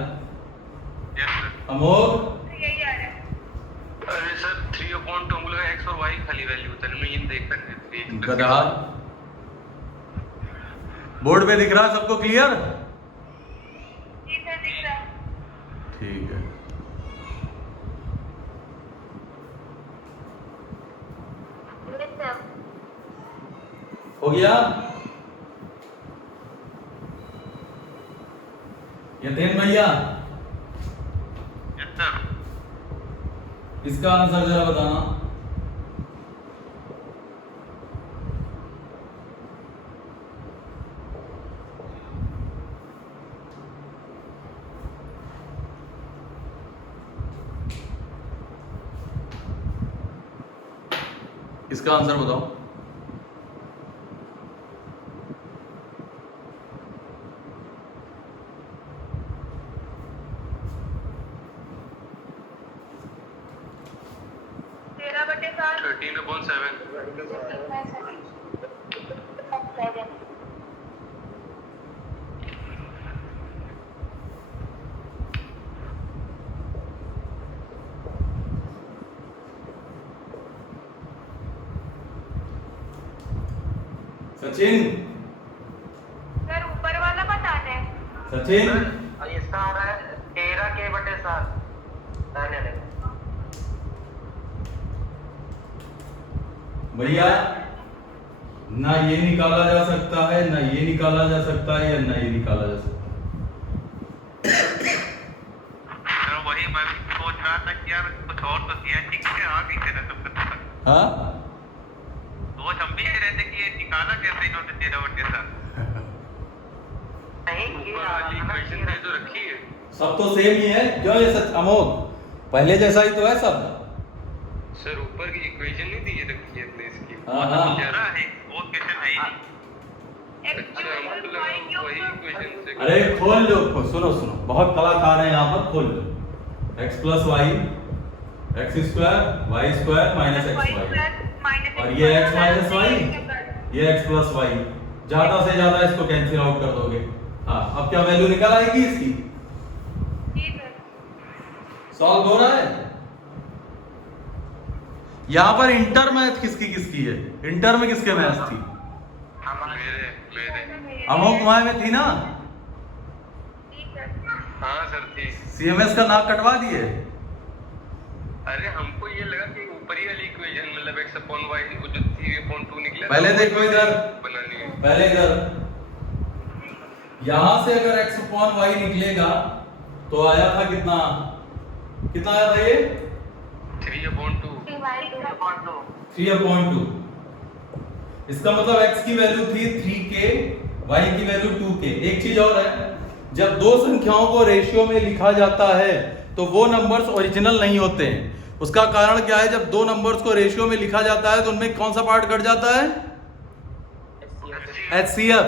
Yes sir. अमोघ तो यही आ रहा है। अरे सर 3/2 हम लोग x और y खाली वैल्यू होता है, मैं ये देख कर गधा। बोर्ड पे दिख रहा है सबको? क्लियर? जी सर दिख रहा है। ठीक है। Yes sir. हो गया? यतीन भैया यस सर। इसका आंसर जरा बताना। इसका आंसर बताओ। तेरह बटे 7। 13/7। सचिन, सर ऊपर वाला बताना है। सचिन और इसका आ रहा है 13k/7। रहने दे। भैया, ना ये निकाला जा सकता है, ना ये निकाला जा सकता है, या ना ये निकाला जा सकता सर वही मैं भी सोच रहा था कि यार कुछ और तो किया, ठीक से आ नहीं रहा तुम तो। है। हाँ, सोच हम भी यही रहते कि ये निकाला कैसे इन्होंने 13/7। नहीं ये आ रहा है ना, इक्वेशन दे तो रखी है। सब तो सेम ही है। क्यों ये सच अमोघ पहले जैसा ही तो है सब। सर ऊपर की इक्वेशन नहीं दी रखी है अपने इसकी। हाँ हाँ, जरा है वो क्वेश्चन है ही नहीं। x अच्छा क्यूब मतलब y क्यूब। वही इक्वेशन से। अरे खोल लो, सुनो सुनो, बहुत कलाकार है यहाँ पर, खोल लो। x + y x² y² minus xy, और ये x माइनस y, ये x + y। ज्यादा से ज्यादा इसको कैंसिल आउट कर दोगे। हाँ, अब क्या वैल्यू निकल आएगी इसकी? जी सर। सॉल्व हो रहा है? यहाँ पर इंटर मैथ किसकी किसकी है? इंटर में किसके मैथ थी? मेरे अमोघ तुम्हारे में थी ना? जी सर। हाँ सर थी। CMS का नाक कटवा दिए? अरे हमको ये लगा कि ऊपरी वाली इक्वेशन मतलब x/y वो जो 3/2 निकला। पहले देखो इधर, बनानी है। पहले इधर। यहां से अगर x/y निकलेगा तो आया था कितना? कितना आया था ये? 3/2। 3/2। इसका मतलब x की वैल्यू थी 3k, y की वैल्यू 2k। एक चीज और है, जब दो संख्याओं को रेशियो में लिखा जाता है तो वो नंबर्स ओरिजिनल नहीं होते हैं। उसका कारण क्या है? जब दो नंबर्स को रेशियो में लिखा जाता है तो उनमें कौन सा पार्ट कट जाता है? HCF।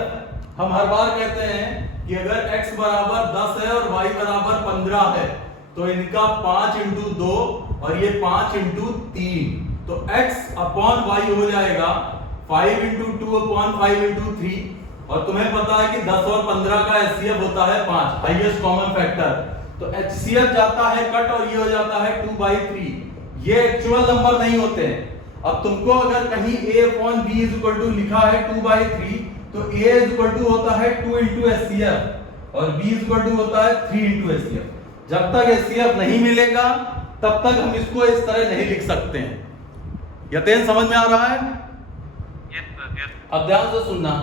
हम हर बार कहते हैं कि अगर x बराबर 10 है और y बराबर 15 है तो इनका 5 × 2 और ये 5 × 3, तो x/y हो जाएगा 5 × 2/5 × 3। और तुम्हें पता है कि 10 और 15 का HCF होता है 5, हाईएस्ट कॉमन फैक्टर। तो HCF जाता है कट और ये हो जाता है 2/3। ये एक्चुअल नंबर नहीं होते हैं। अब तुमको अगर कहीं a/b लिखा है 2/3 तो a होता है 2 × HCF और b होता है 3 × HCF। जब तक HCF नहीं मिलेगा तब तक हम इसको इस तरह नहीं लिख सकते हैं। यतेन समझ में आ रहा है? Yes sir yes. अब ध्यान से सुनना।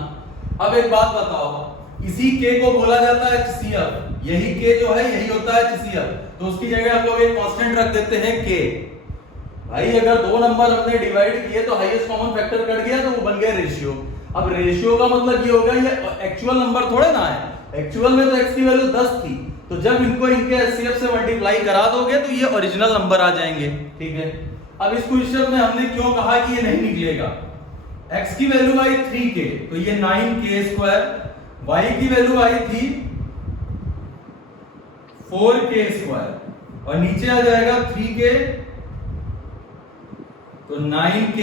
अब एक बात बताओ, इसी k को बोला जाता है HCF। यही k जो है यही होता है HCF। तो उसकी जगह हम लोग एक कांस्टेंट रख देते हैं k। भाई अगर दो नंबर हमने डिवाइड किए तो हाईएस्ट कॉमन फैक्टर कट गया तो वो बन गया रेशियो। अब रेशियो का मतलब ये होगा ये एक्चुअल नंबर थोड़े ना है। एक्चुअल में तो x की वैल्यू 10 थी, तो जब इनको इनके HCF से मल्टीप्लाई करा दोगे तो ये ओरिजिनल नंबर आ जाएंगे, ठीक है। अब इस क्वेश्चन में हमने क्यों कहा कि ये नहीं निकलेगा, x की वैल्यू आई 3k तो ये 9k², y की वैल्यू आई थी 4k² और नीचे आ जाएगा 3k तो 9k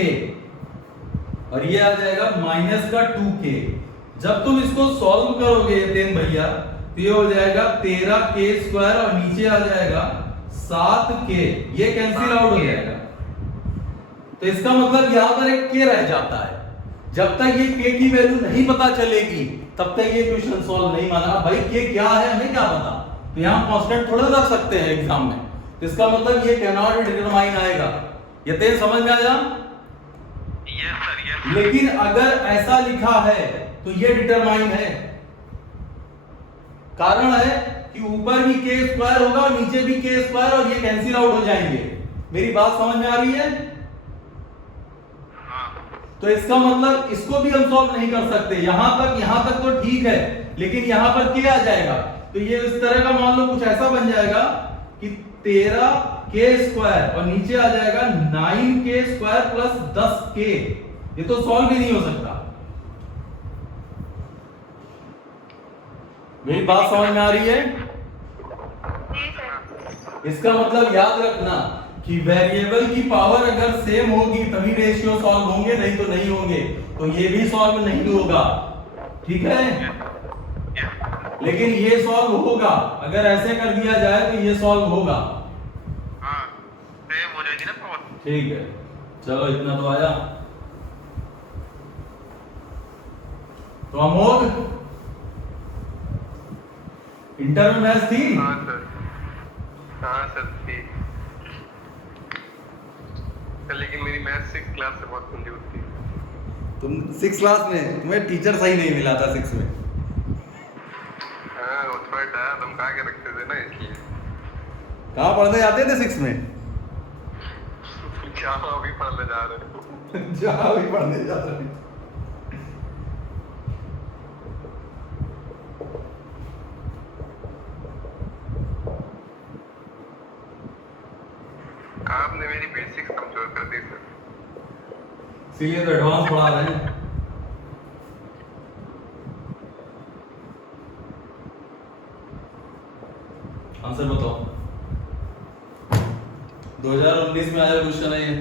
और ये आ जाएगा माइनस का 2k। जब तुम इसको सॉल्व करोगे तेन भैया तो ये हो जाएगा 13k² और नीचे आ जाएगा 7k, ये कैंसिल आउट हो जाएगा। तो इसका मतलब यहां पर एक k रह जाता है। जब तक ये k की वैल्यू नहीं पता चलेगी तब तक ये क्वेश्चन सॉल्व नहीं माना। भाई k क्या है हमें क्या पता, तो यहां कांस्टेंट थोड़ा रख सकते हैं एग्जाम में, तो इसका मतलब ये कैन नॉट डिटरमाइन आएगा। ये तेज समझ में आया? Yes sir, yes. लेकिन अगर ऐसा लिखा है तो ये डिटरमाइन है। कारण है कि ऊपर भी k² होगा और नीचे भी k² और ये कैंसिल आउट हो जाएंगे। मेरी बात समझ में आ रही है? तो इसका मतलब इसको भी हम सॉल्व नहीं कर सकते। यहां तक तो ठीक है, लेकिन यहां पर क्या आ जाएगा, तो ये इस तरह का मान लो कुछ ऐसा बन जाएगा कि 13k² और नीचे आ जाएगा 9k² प्लस 10k। ये तो सॉल्व ही नहीं हो सकता। मेरी बात समझ में आ रही है? जी सर। इसका मतलब याद रखना कि वेरिएबल की पावर अगर सेम होगी तभी रेशियो सॉल्व होंगे, नहीं तो नहीं होंगे। तो ये भी सॉल्व नहीं होगा, ठीक है। लेकिन ये सॉल्व होगा, अगर ऐसे कर दिया जाए तो ये सॉल्व होगा। हाँ, सेम हो जाएगी ना पावर। ठीक है, चलो इतना तो आया। तो अमोघ इंटर में मैथ्स थी? हाँ सर, हाँ सर थी। लेकिन मेरी मैथ 6 क्लास से बहुत कंफ्यूज थी। तुम 6 क्लास में, तुम्हें टीचर सही नहीं मिला था 6 में। हाँ, वो थोड़ा डरा धमका के रखते थे ना, इसलिए। कहाँ पढ़ने जाते थे 6 में? जहाँ अभी पढ़ने जा रहे हैं। जहाँ भी पढ़ने जा रहे हैं। आपने मेरी बेसिक्स कमजोर कर दी सर। इसीलिए तो एडवांस पढ़ा रहे हैं। आंसर बताओ। 2019 में आया क्वेश्चन है ये।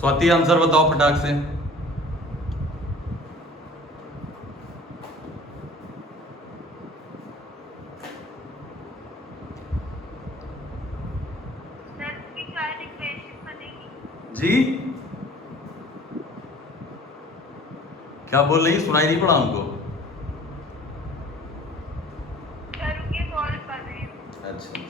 स्वाति आंसर बताओ फटाक से। सर इसकी शायद इक्वेशन बनेगी। जी क्या बोल रही, सुनाई नहीं पड़ा हमको। सर रुकिए सॉल्व कर रही हूँ। अच्छा।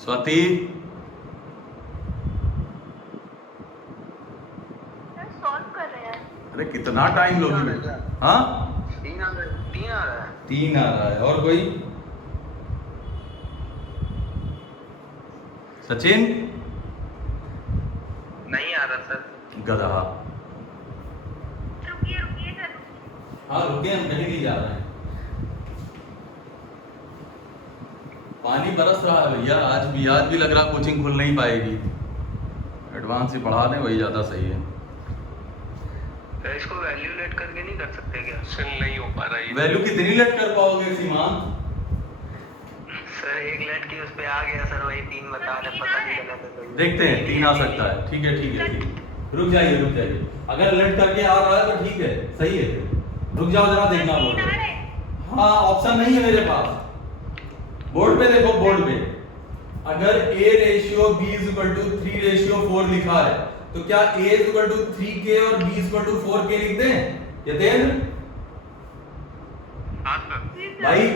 स्वाति सर सॉल्व कर रहे हैं। अरे कितना टाइम लोगी बेटा? हाँ 3 आ रहा है। 3 आ रहा है। और कोई? सचिन नहीं आ रहा सर। गधा। रुकिए रुकिए सर। हाँ रुके, हम कहीं नहीं जा रहे हैं। पानी बरस रहा है भैया, आज भी लग रहा कोचिंग खुल नहीं पाएगी। एडवांस ही पढ़ा दें, वही ज़्यादा सही है। सर इसको वैल्यू लेट करके नहीं कर सकते क्या? सर नहीं हो पा रहा है। वैल्यू कितनी लेट कर पाओगे सीमान? सर एक लेट की उस पे आ गया सर, वही 3 बता रहे, पता नहीं लगा था। देखते हैं, 3 आ सकता है। ठीक है ठीक है ठीक है। रुक जाइए। अगर लेट करके आ रहा है तो ठीक है, सही है। रुक जाओ जरा, देखना बोर्ड। हाँ ऑप्शन नहीं है मेरे पास। बोर्ड पे देखो, बोर्ड पे अगर a ratio b is equal to 3 ratio 4 लिखा है तो क्या a is equal to 3k और b is equal to 4k लिख दें? यतेंद्र हाँ सर। भाई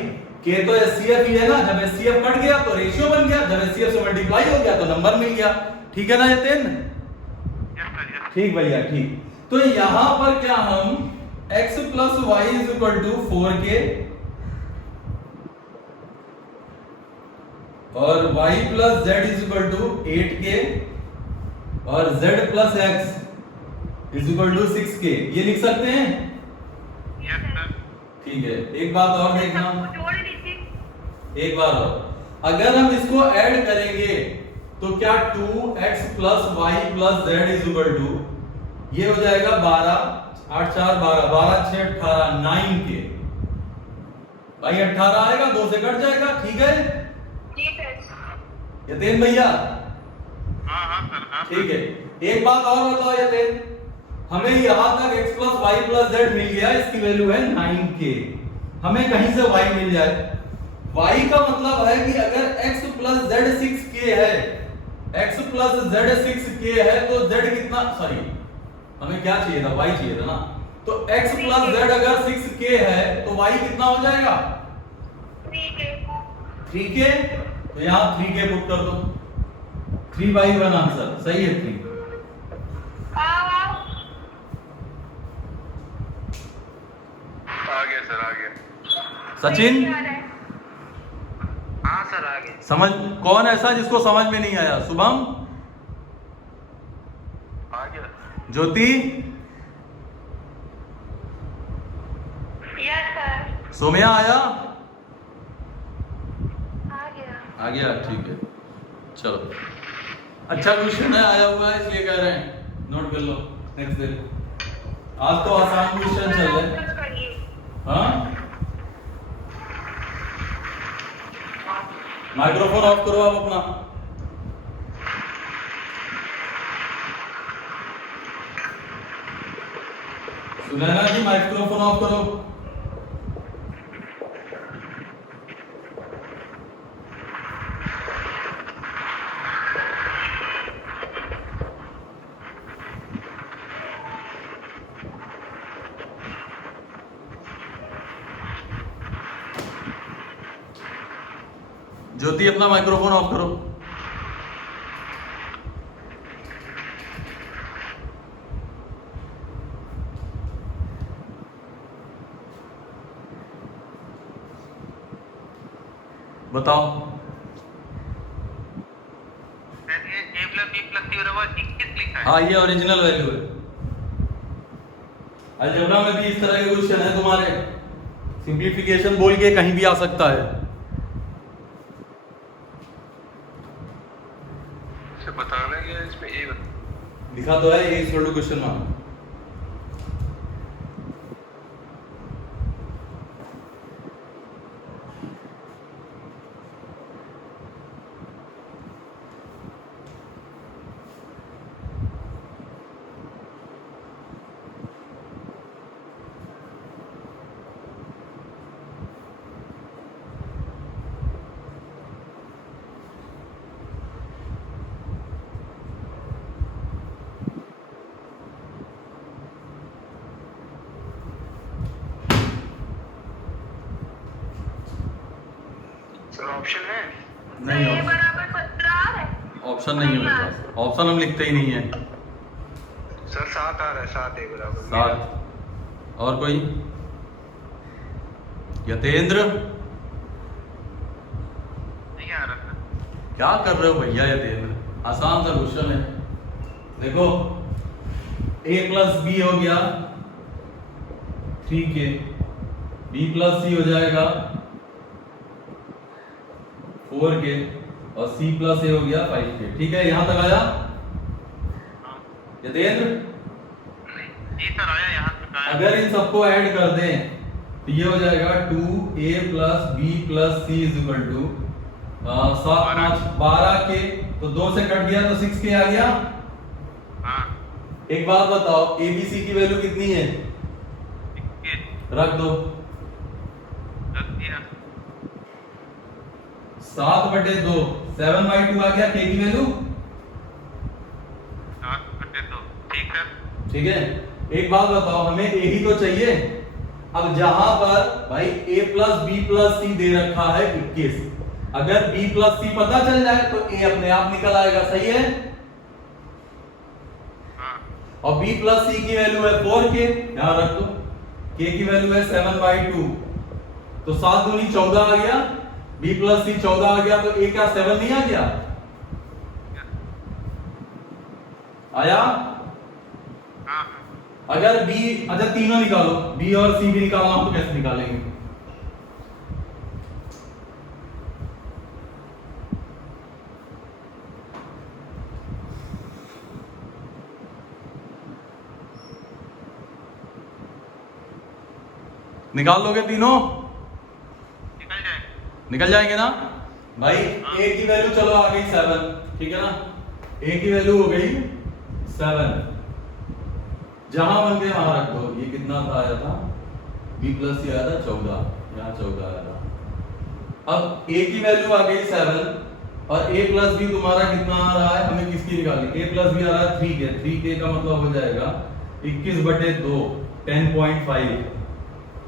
k तो HCF ही है ना, जब HCF कट गया तो रेशियो बन गया, जब HCF से मल्टीप्लाई हो गया तो नंबर मिल गया। ठीक है ना यतेंद्र? Yes sir, yes. ठीक भैया ठीक। तो यहां पर क्या हम x plus y is equal to 4k और y plus z is equal to 8k और z plus x is equal to 6k, ये लिख सकते हैं? Yes sir. ठीक है, एक बात और देखना, सबको जोड़ दीजिए। एक बार और, अगर हम इसको ऐड करेंगे तो क्या 2x plus y plus z is equal to, ये हो जाएगा 12, 8 4 12, 12 6 18 9k, भाई 18 आएगा, 2 से कट जाएगा, ठीक है जी सर। यतेन भैया? हाँ हाँ सर, हाँ ठीक है, एक बात और बताओ यतेन, हमें यहां तक x plus y plus z मिल गया, इसकी वैल्यू है 9k, हमें कहीं से y मिल जाए, y का मतलब है कि अगर x प्लस z 6k है, x प्लस z 6k है तो z कितना, सॉरी हमें क्या चाहिए था, y चाहिए था ना, तो x प्लस z अगर 6k है तो y कितना हो जाएगा? 3k, तो यहाँ 3k पुट कर दो, 3 बाई 1 आंसर सही है 3। आ गया सर, आ गया। सचिन हाँ सर आ गए। समझ, कौन ऐसा जिसको समझ में नहीं आया? शुभम, आ गया। ज्योति, यस सर। सोम्या आया? आ गया। आ गया, ठीक है चलो, अच्छा क्वेश्चन है, आया हुआ है इसलिए कह रहे हैं, नोट कर लो। नेक्स्ट देखो, आज तो आसान क्वेश्चन चल रहे हैं। करिए। हाँ, माइक्रोफोन ऑफ करो आप अपना। सुनैना जी माइक्रोफोन ऑफ करो। ज्योति अपना माइक्रोफोन ऑफ करो। बताओ। सर ये a plus b plus c बराबर 21 लिखा है। हाँ, ये ओरिजिनल वैल्यू है। अलजेब्रा में भी इस तरह के क्वेश्चन है तुम्हारे, सिंप्लीफिकेशन बोल के कहीं भी आ सकता है। से बताना क्या है इसमें, ए लिखा तो है A equal to question mark. Sir option है? नहीं, a बराबर 17 है। ऑप्शन नहीं है मेरे पास, ऑप्शन हम लिखते ही नहीं है। सर 7 आ रहा है, 7 ए बराबर 7। और कोई? यतेंद्र, नहीं आ रहा सर। क्या कर रहे हो भैया? यतेंद्र, आसान सा क्वेश्चन है, देखो a प्लस बी हो गया, ठीक है, b प्लस सी हो जाएगा 4k और c प्लस ए हो गया 5k, ठीक है, यहां तक आया यतेंद्र? जी सर आया, यहाँ तक आया। अगर इन सबको ऐड कर दें तो ये हो जाएगा 2a plus b plus c is equal to 7 5 12k, तो 2 से कट गया तो 6k आ गया। हाँ एक बात बताओ, abc की वैल्यू कितनी है? 21 रख दो, रख दिया। 7/2, 7/2 आ गया k की वैल्यू, 7/2, ठीक है। ठीक है। एक बात बताओ, हमें a ही तो चाहिए। अब जहां पर भाई a प्लस बी प्लस सी दे रखा है 21, अगर b प्लस सी पता चल जाए तो a अपने आप निकल आएगा, सही है? हाँ और b प्लस c की वैल्यू है 4k, यहां रख दो। k की वैल्यू है 7/2, तो 7 दूनी 14 आ गया, b प्लस c 14 आ गया, तो a क्या 7 नहीं आ गया? आया? हाँ अगर b, अच्छा तीनों निकालो, b और c भी निकालना हो तो कैसे निकालेंगे? निकाल लोगे तीनों? निकल जाएगा। निकल जाएंगे ना भाई। a की वैल्यू चलो आ गई 7, ठीक है ना, a की वैल्यू हो गई 7, जहां बन गए वहां रख दो। ये कितना था आया था, b प्लस c आया था 14, यहाँ 14 आया था। अब a की वैल्यू आ गई 7 और a प्लस b तुम्हारा कितना आ रहा है, हमें किसकी निकालनी? a प्लस b आ रहा है 3k, 3k का मतलब हो जाएगा 21/2, 10.5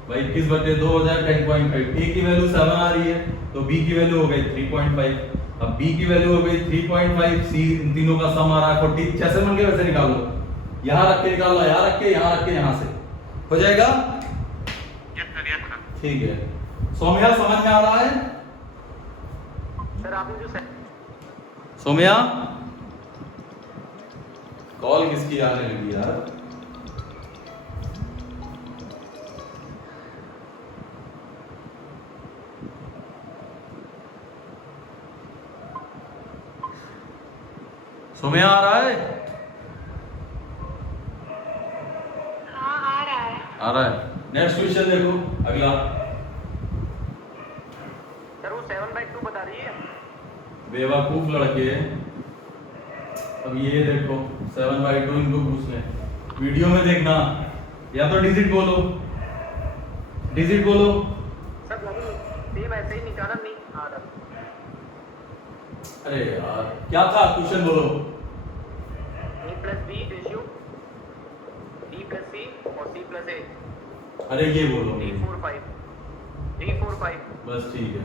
भाई, 21/2 हो जाए 10.5। a की वैल्यू 7 आ रही है तो b की वैल्यू हो गई 3.5, अब b की वैल्यू हो गई 3.5, c इन तीनों का सम आ रहा है 40। जैसे बन गया वैसे निकाल लो, यहां रख के निकाल लो, यहां रख के, यहां रख के, यहां से हो जाएगा। Yes sir. ठीक है, सौम्या समझ में आ रहा है? सर आपने जो सौम्या कॉल किसकी आने लगी यार? सौम्या आ रहा है? हाँ आ रहा है। आ रहा है। नेक्स्ट क्वेश्चन देखो, अगला। सर वो 7/2 बता रही है। बेवकूफ लड़के, अब ये देखो 7/2 इनको पूछ ले, वीडियो में देखना, या तो डिजिट बोलो, डिजिट बोलो। सर नहीं, सेम ऐसे ही निकाला नहीं आ रहा। अरे यार क्या था क्वेश्चन, बोलो। a plus b ratio b plus c और c प्लस a अरे ये बोलो, d45 बस ठीक है।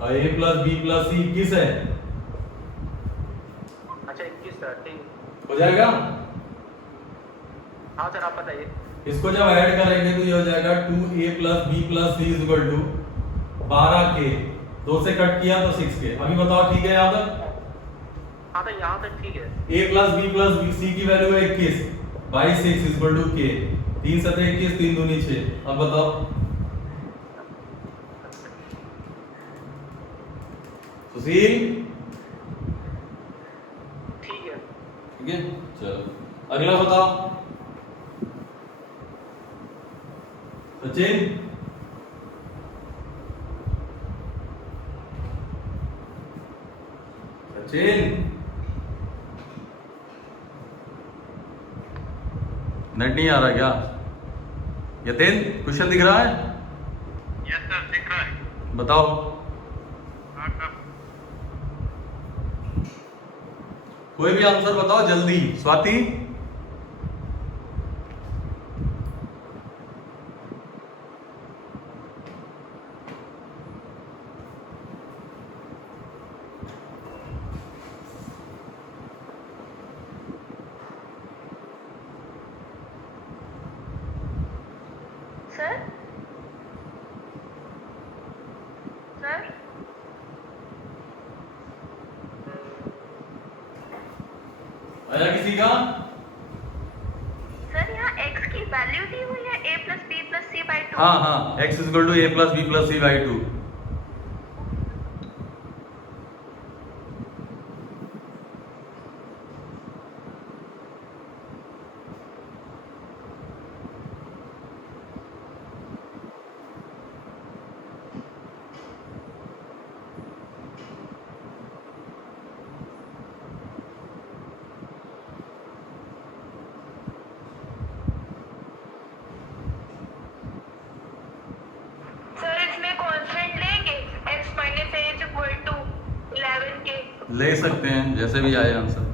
और a plus b plus c 21 है, अच्छा 21 सर, ठीक हो जाएगा। हाँ सर आप बताइए। इसको जब ऐड करेंगे तो ये हो जाएगा 2a plus b plus c is equal to 12k, 2 से कट किया तो 6k। अभी बताओ ठीक है यहाँ तक? हाँ तो यहाँ तक ठीक है। a plus b plus c की वैल्यू है 21 by 6 is equal to k, 3 7 21, 3 दूनी 6। अब बताओ सुशील? ठीक है। ठीक है, चलो अगला बताओ सचिन। सचिन नेट नहीं आ रहा क्या? यतीन क्वेश्चन दिख रहा है? यस सर दिख रहा है। बताओ। हाँ कब? कोई भी आंसर बताओ जल्दी। स्वाति? सर सर आया किसी का? सर यहाँ x की वैल्यू दी हुई है a plus b plus c by 2। हाँ हाँ, x is equal to a plus b plus c by 2। Sir इसमें कांस्टेंट लेंगे x minus a is equal to 11k। ले सकते हैं, जैसे भी आए आंसर।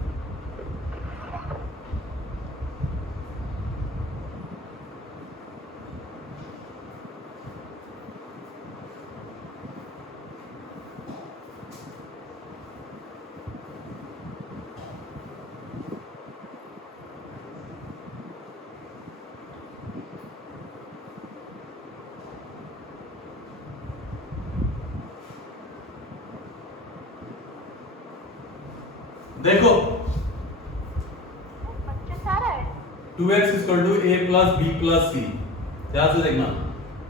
देखो 25 आ रहा है। 2x equal to a plus b plus c, ध्यान से देखना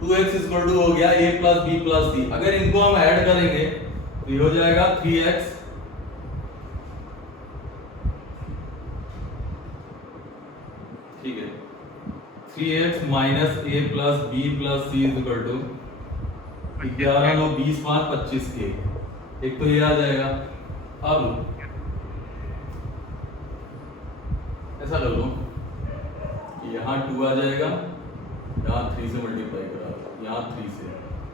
2x इक्वल टू हो गया a plus b plus c। अगर इनको हम ऐड करेंगे तो ये हो जाएगा 3x ठीक है 3x minus a plus b plus c equal to 11 9 20 5 25 के। एक तो ये आ जाएगा। अब ऐसा कर लो कि यहाँ 2 आ जाएगा, यहाँ 3 से मल्टीप्लाई करा, यहाँ 3 से,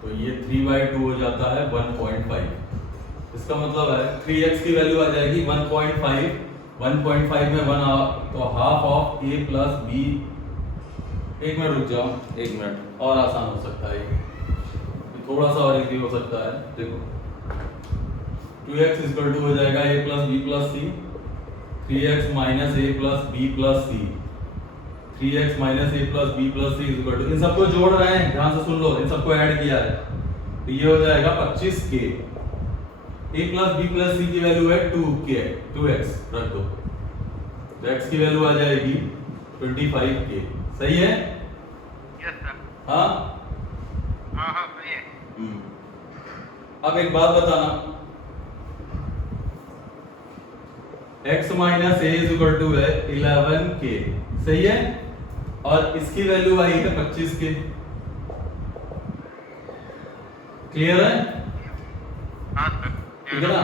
तो ये 3/2 हो जाता है 1.5। इसका मतलब है 3x की वैल्यू आ जाएगी 1.5, 1.5 में 1 तो half of a plus b। एक मिनट रुक जाओ, एक मिनट और आसान हो सकता है, ये थोड़ा सा और इजी हो सकता है। देखो 2x इक्वल टू हो जाएगा a plus b plus c, 3x minus a plus b plus c, 3x minus a plus b plus c equal to, इन सबको जोड़ रहे हैं, ध्यान से सुन लो, इन सबको ऐड किया है तो ये हो जाएगा 25k। a plus b plus c की वैल्यू है 2k, 2x रख दो तो x की वैल्यू आ जाएगी 25k। सही है? Yes sir. हाँ हाँ हाँ सही है। अब एक बात बताना, x minus a is equal to है 11k, सही है? और इसकी वैल्यू आई है 25k। क्लियर है? हाँ सर। ठीक है ना?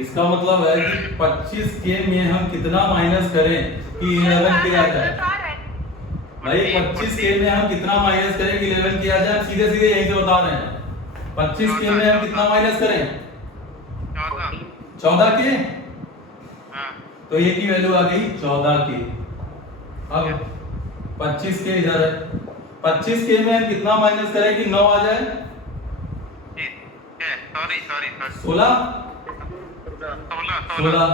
इसका मतलब है कि 25k में हम कितना माइनस करें कि 11k आ जाए। भाई 25k में हम कितना माइनस करें कि 11k आ जाए, सीधे सीधे यहीं से बता रहे हैं। 25k में हम कितना माइनस करें? 14k। हाँ। तो ये की वैल्यू आ गई 14k। अब 25k इधर है, 25k में हम कितना माइनस करें कि 9 आ जाए? सॉरी 16। 16।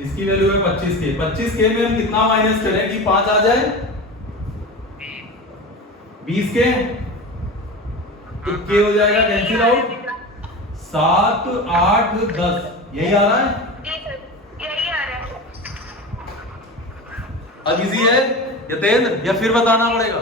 इसकी वैल्यू है 25k। 25k में हम कितना माइनस करें कि 5 आ जाए? 20k। तो k हो जाएगा कैंसिल आउट, 7 8 10, यही आ रहा है। जी सर, यही आ रहा है। अब इजी है यतेंद्र या फिर बताना पड़ेगा?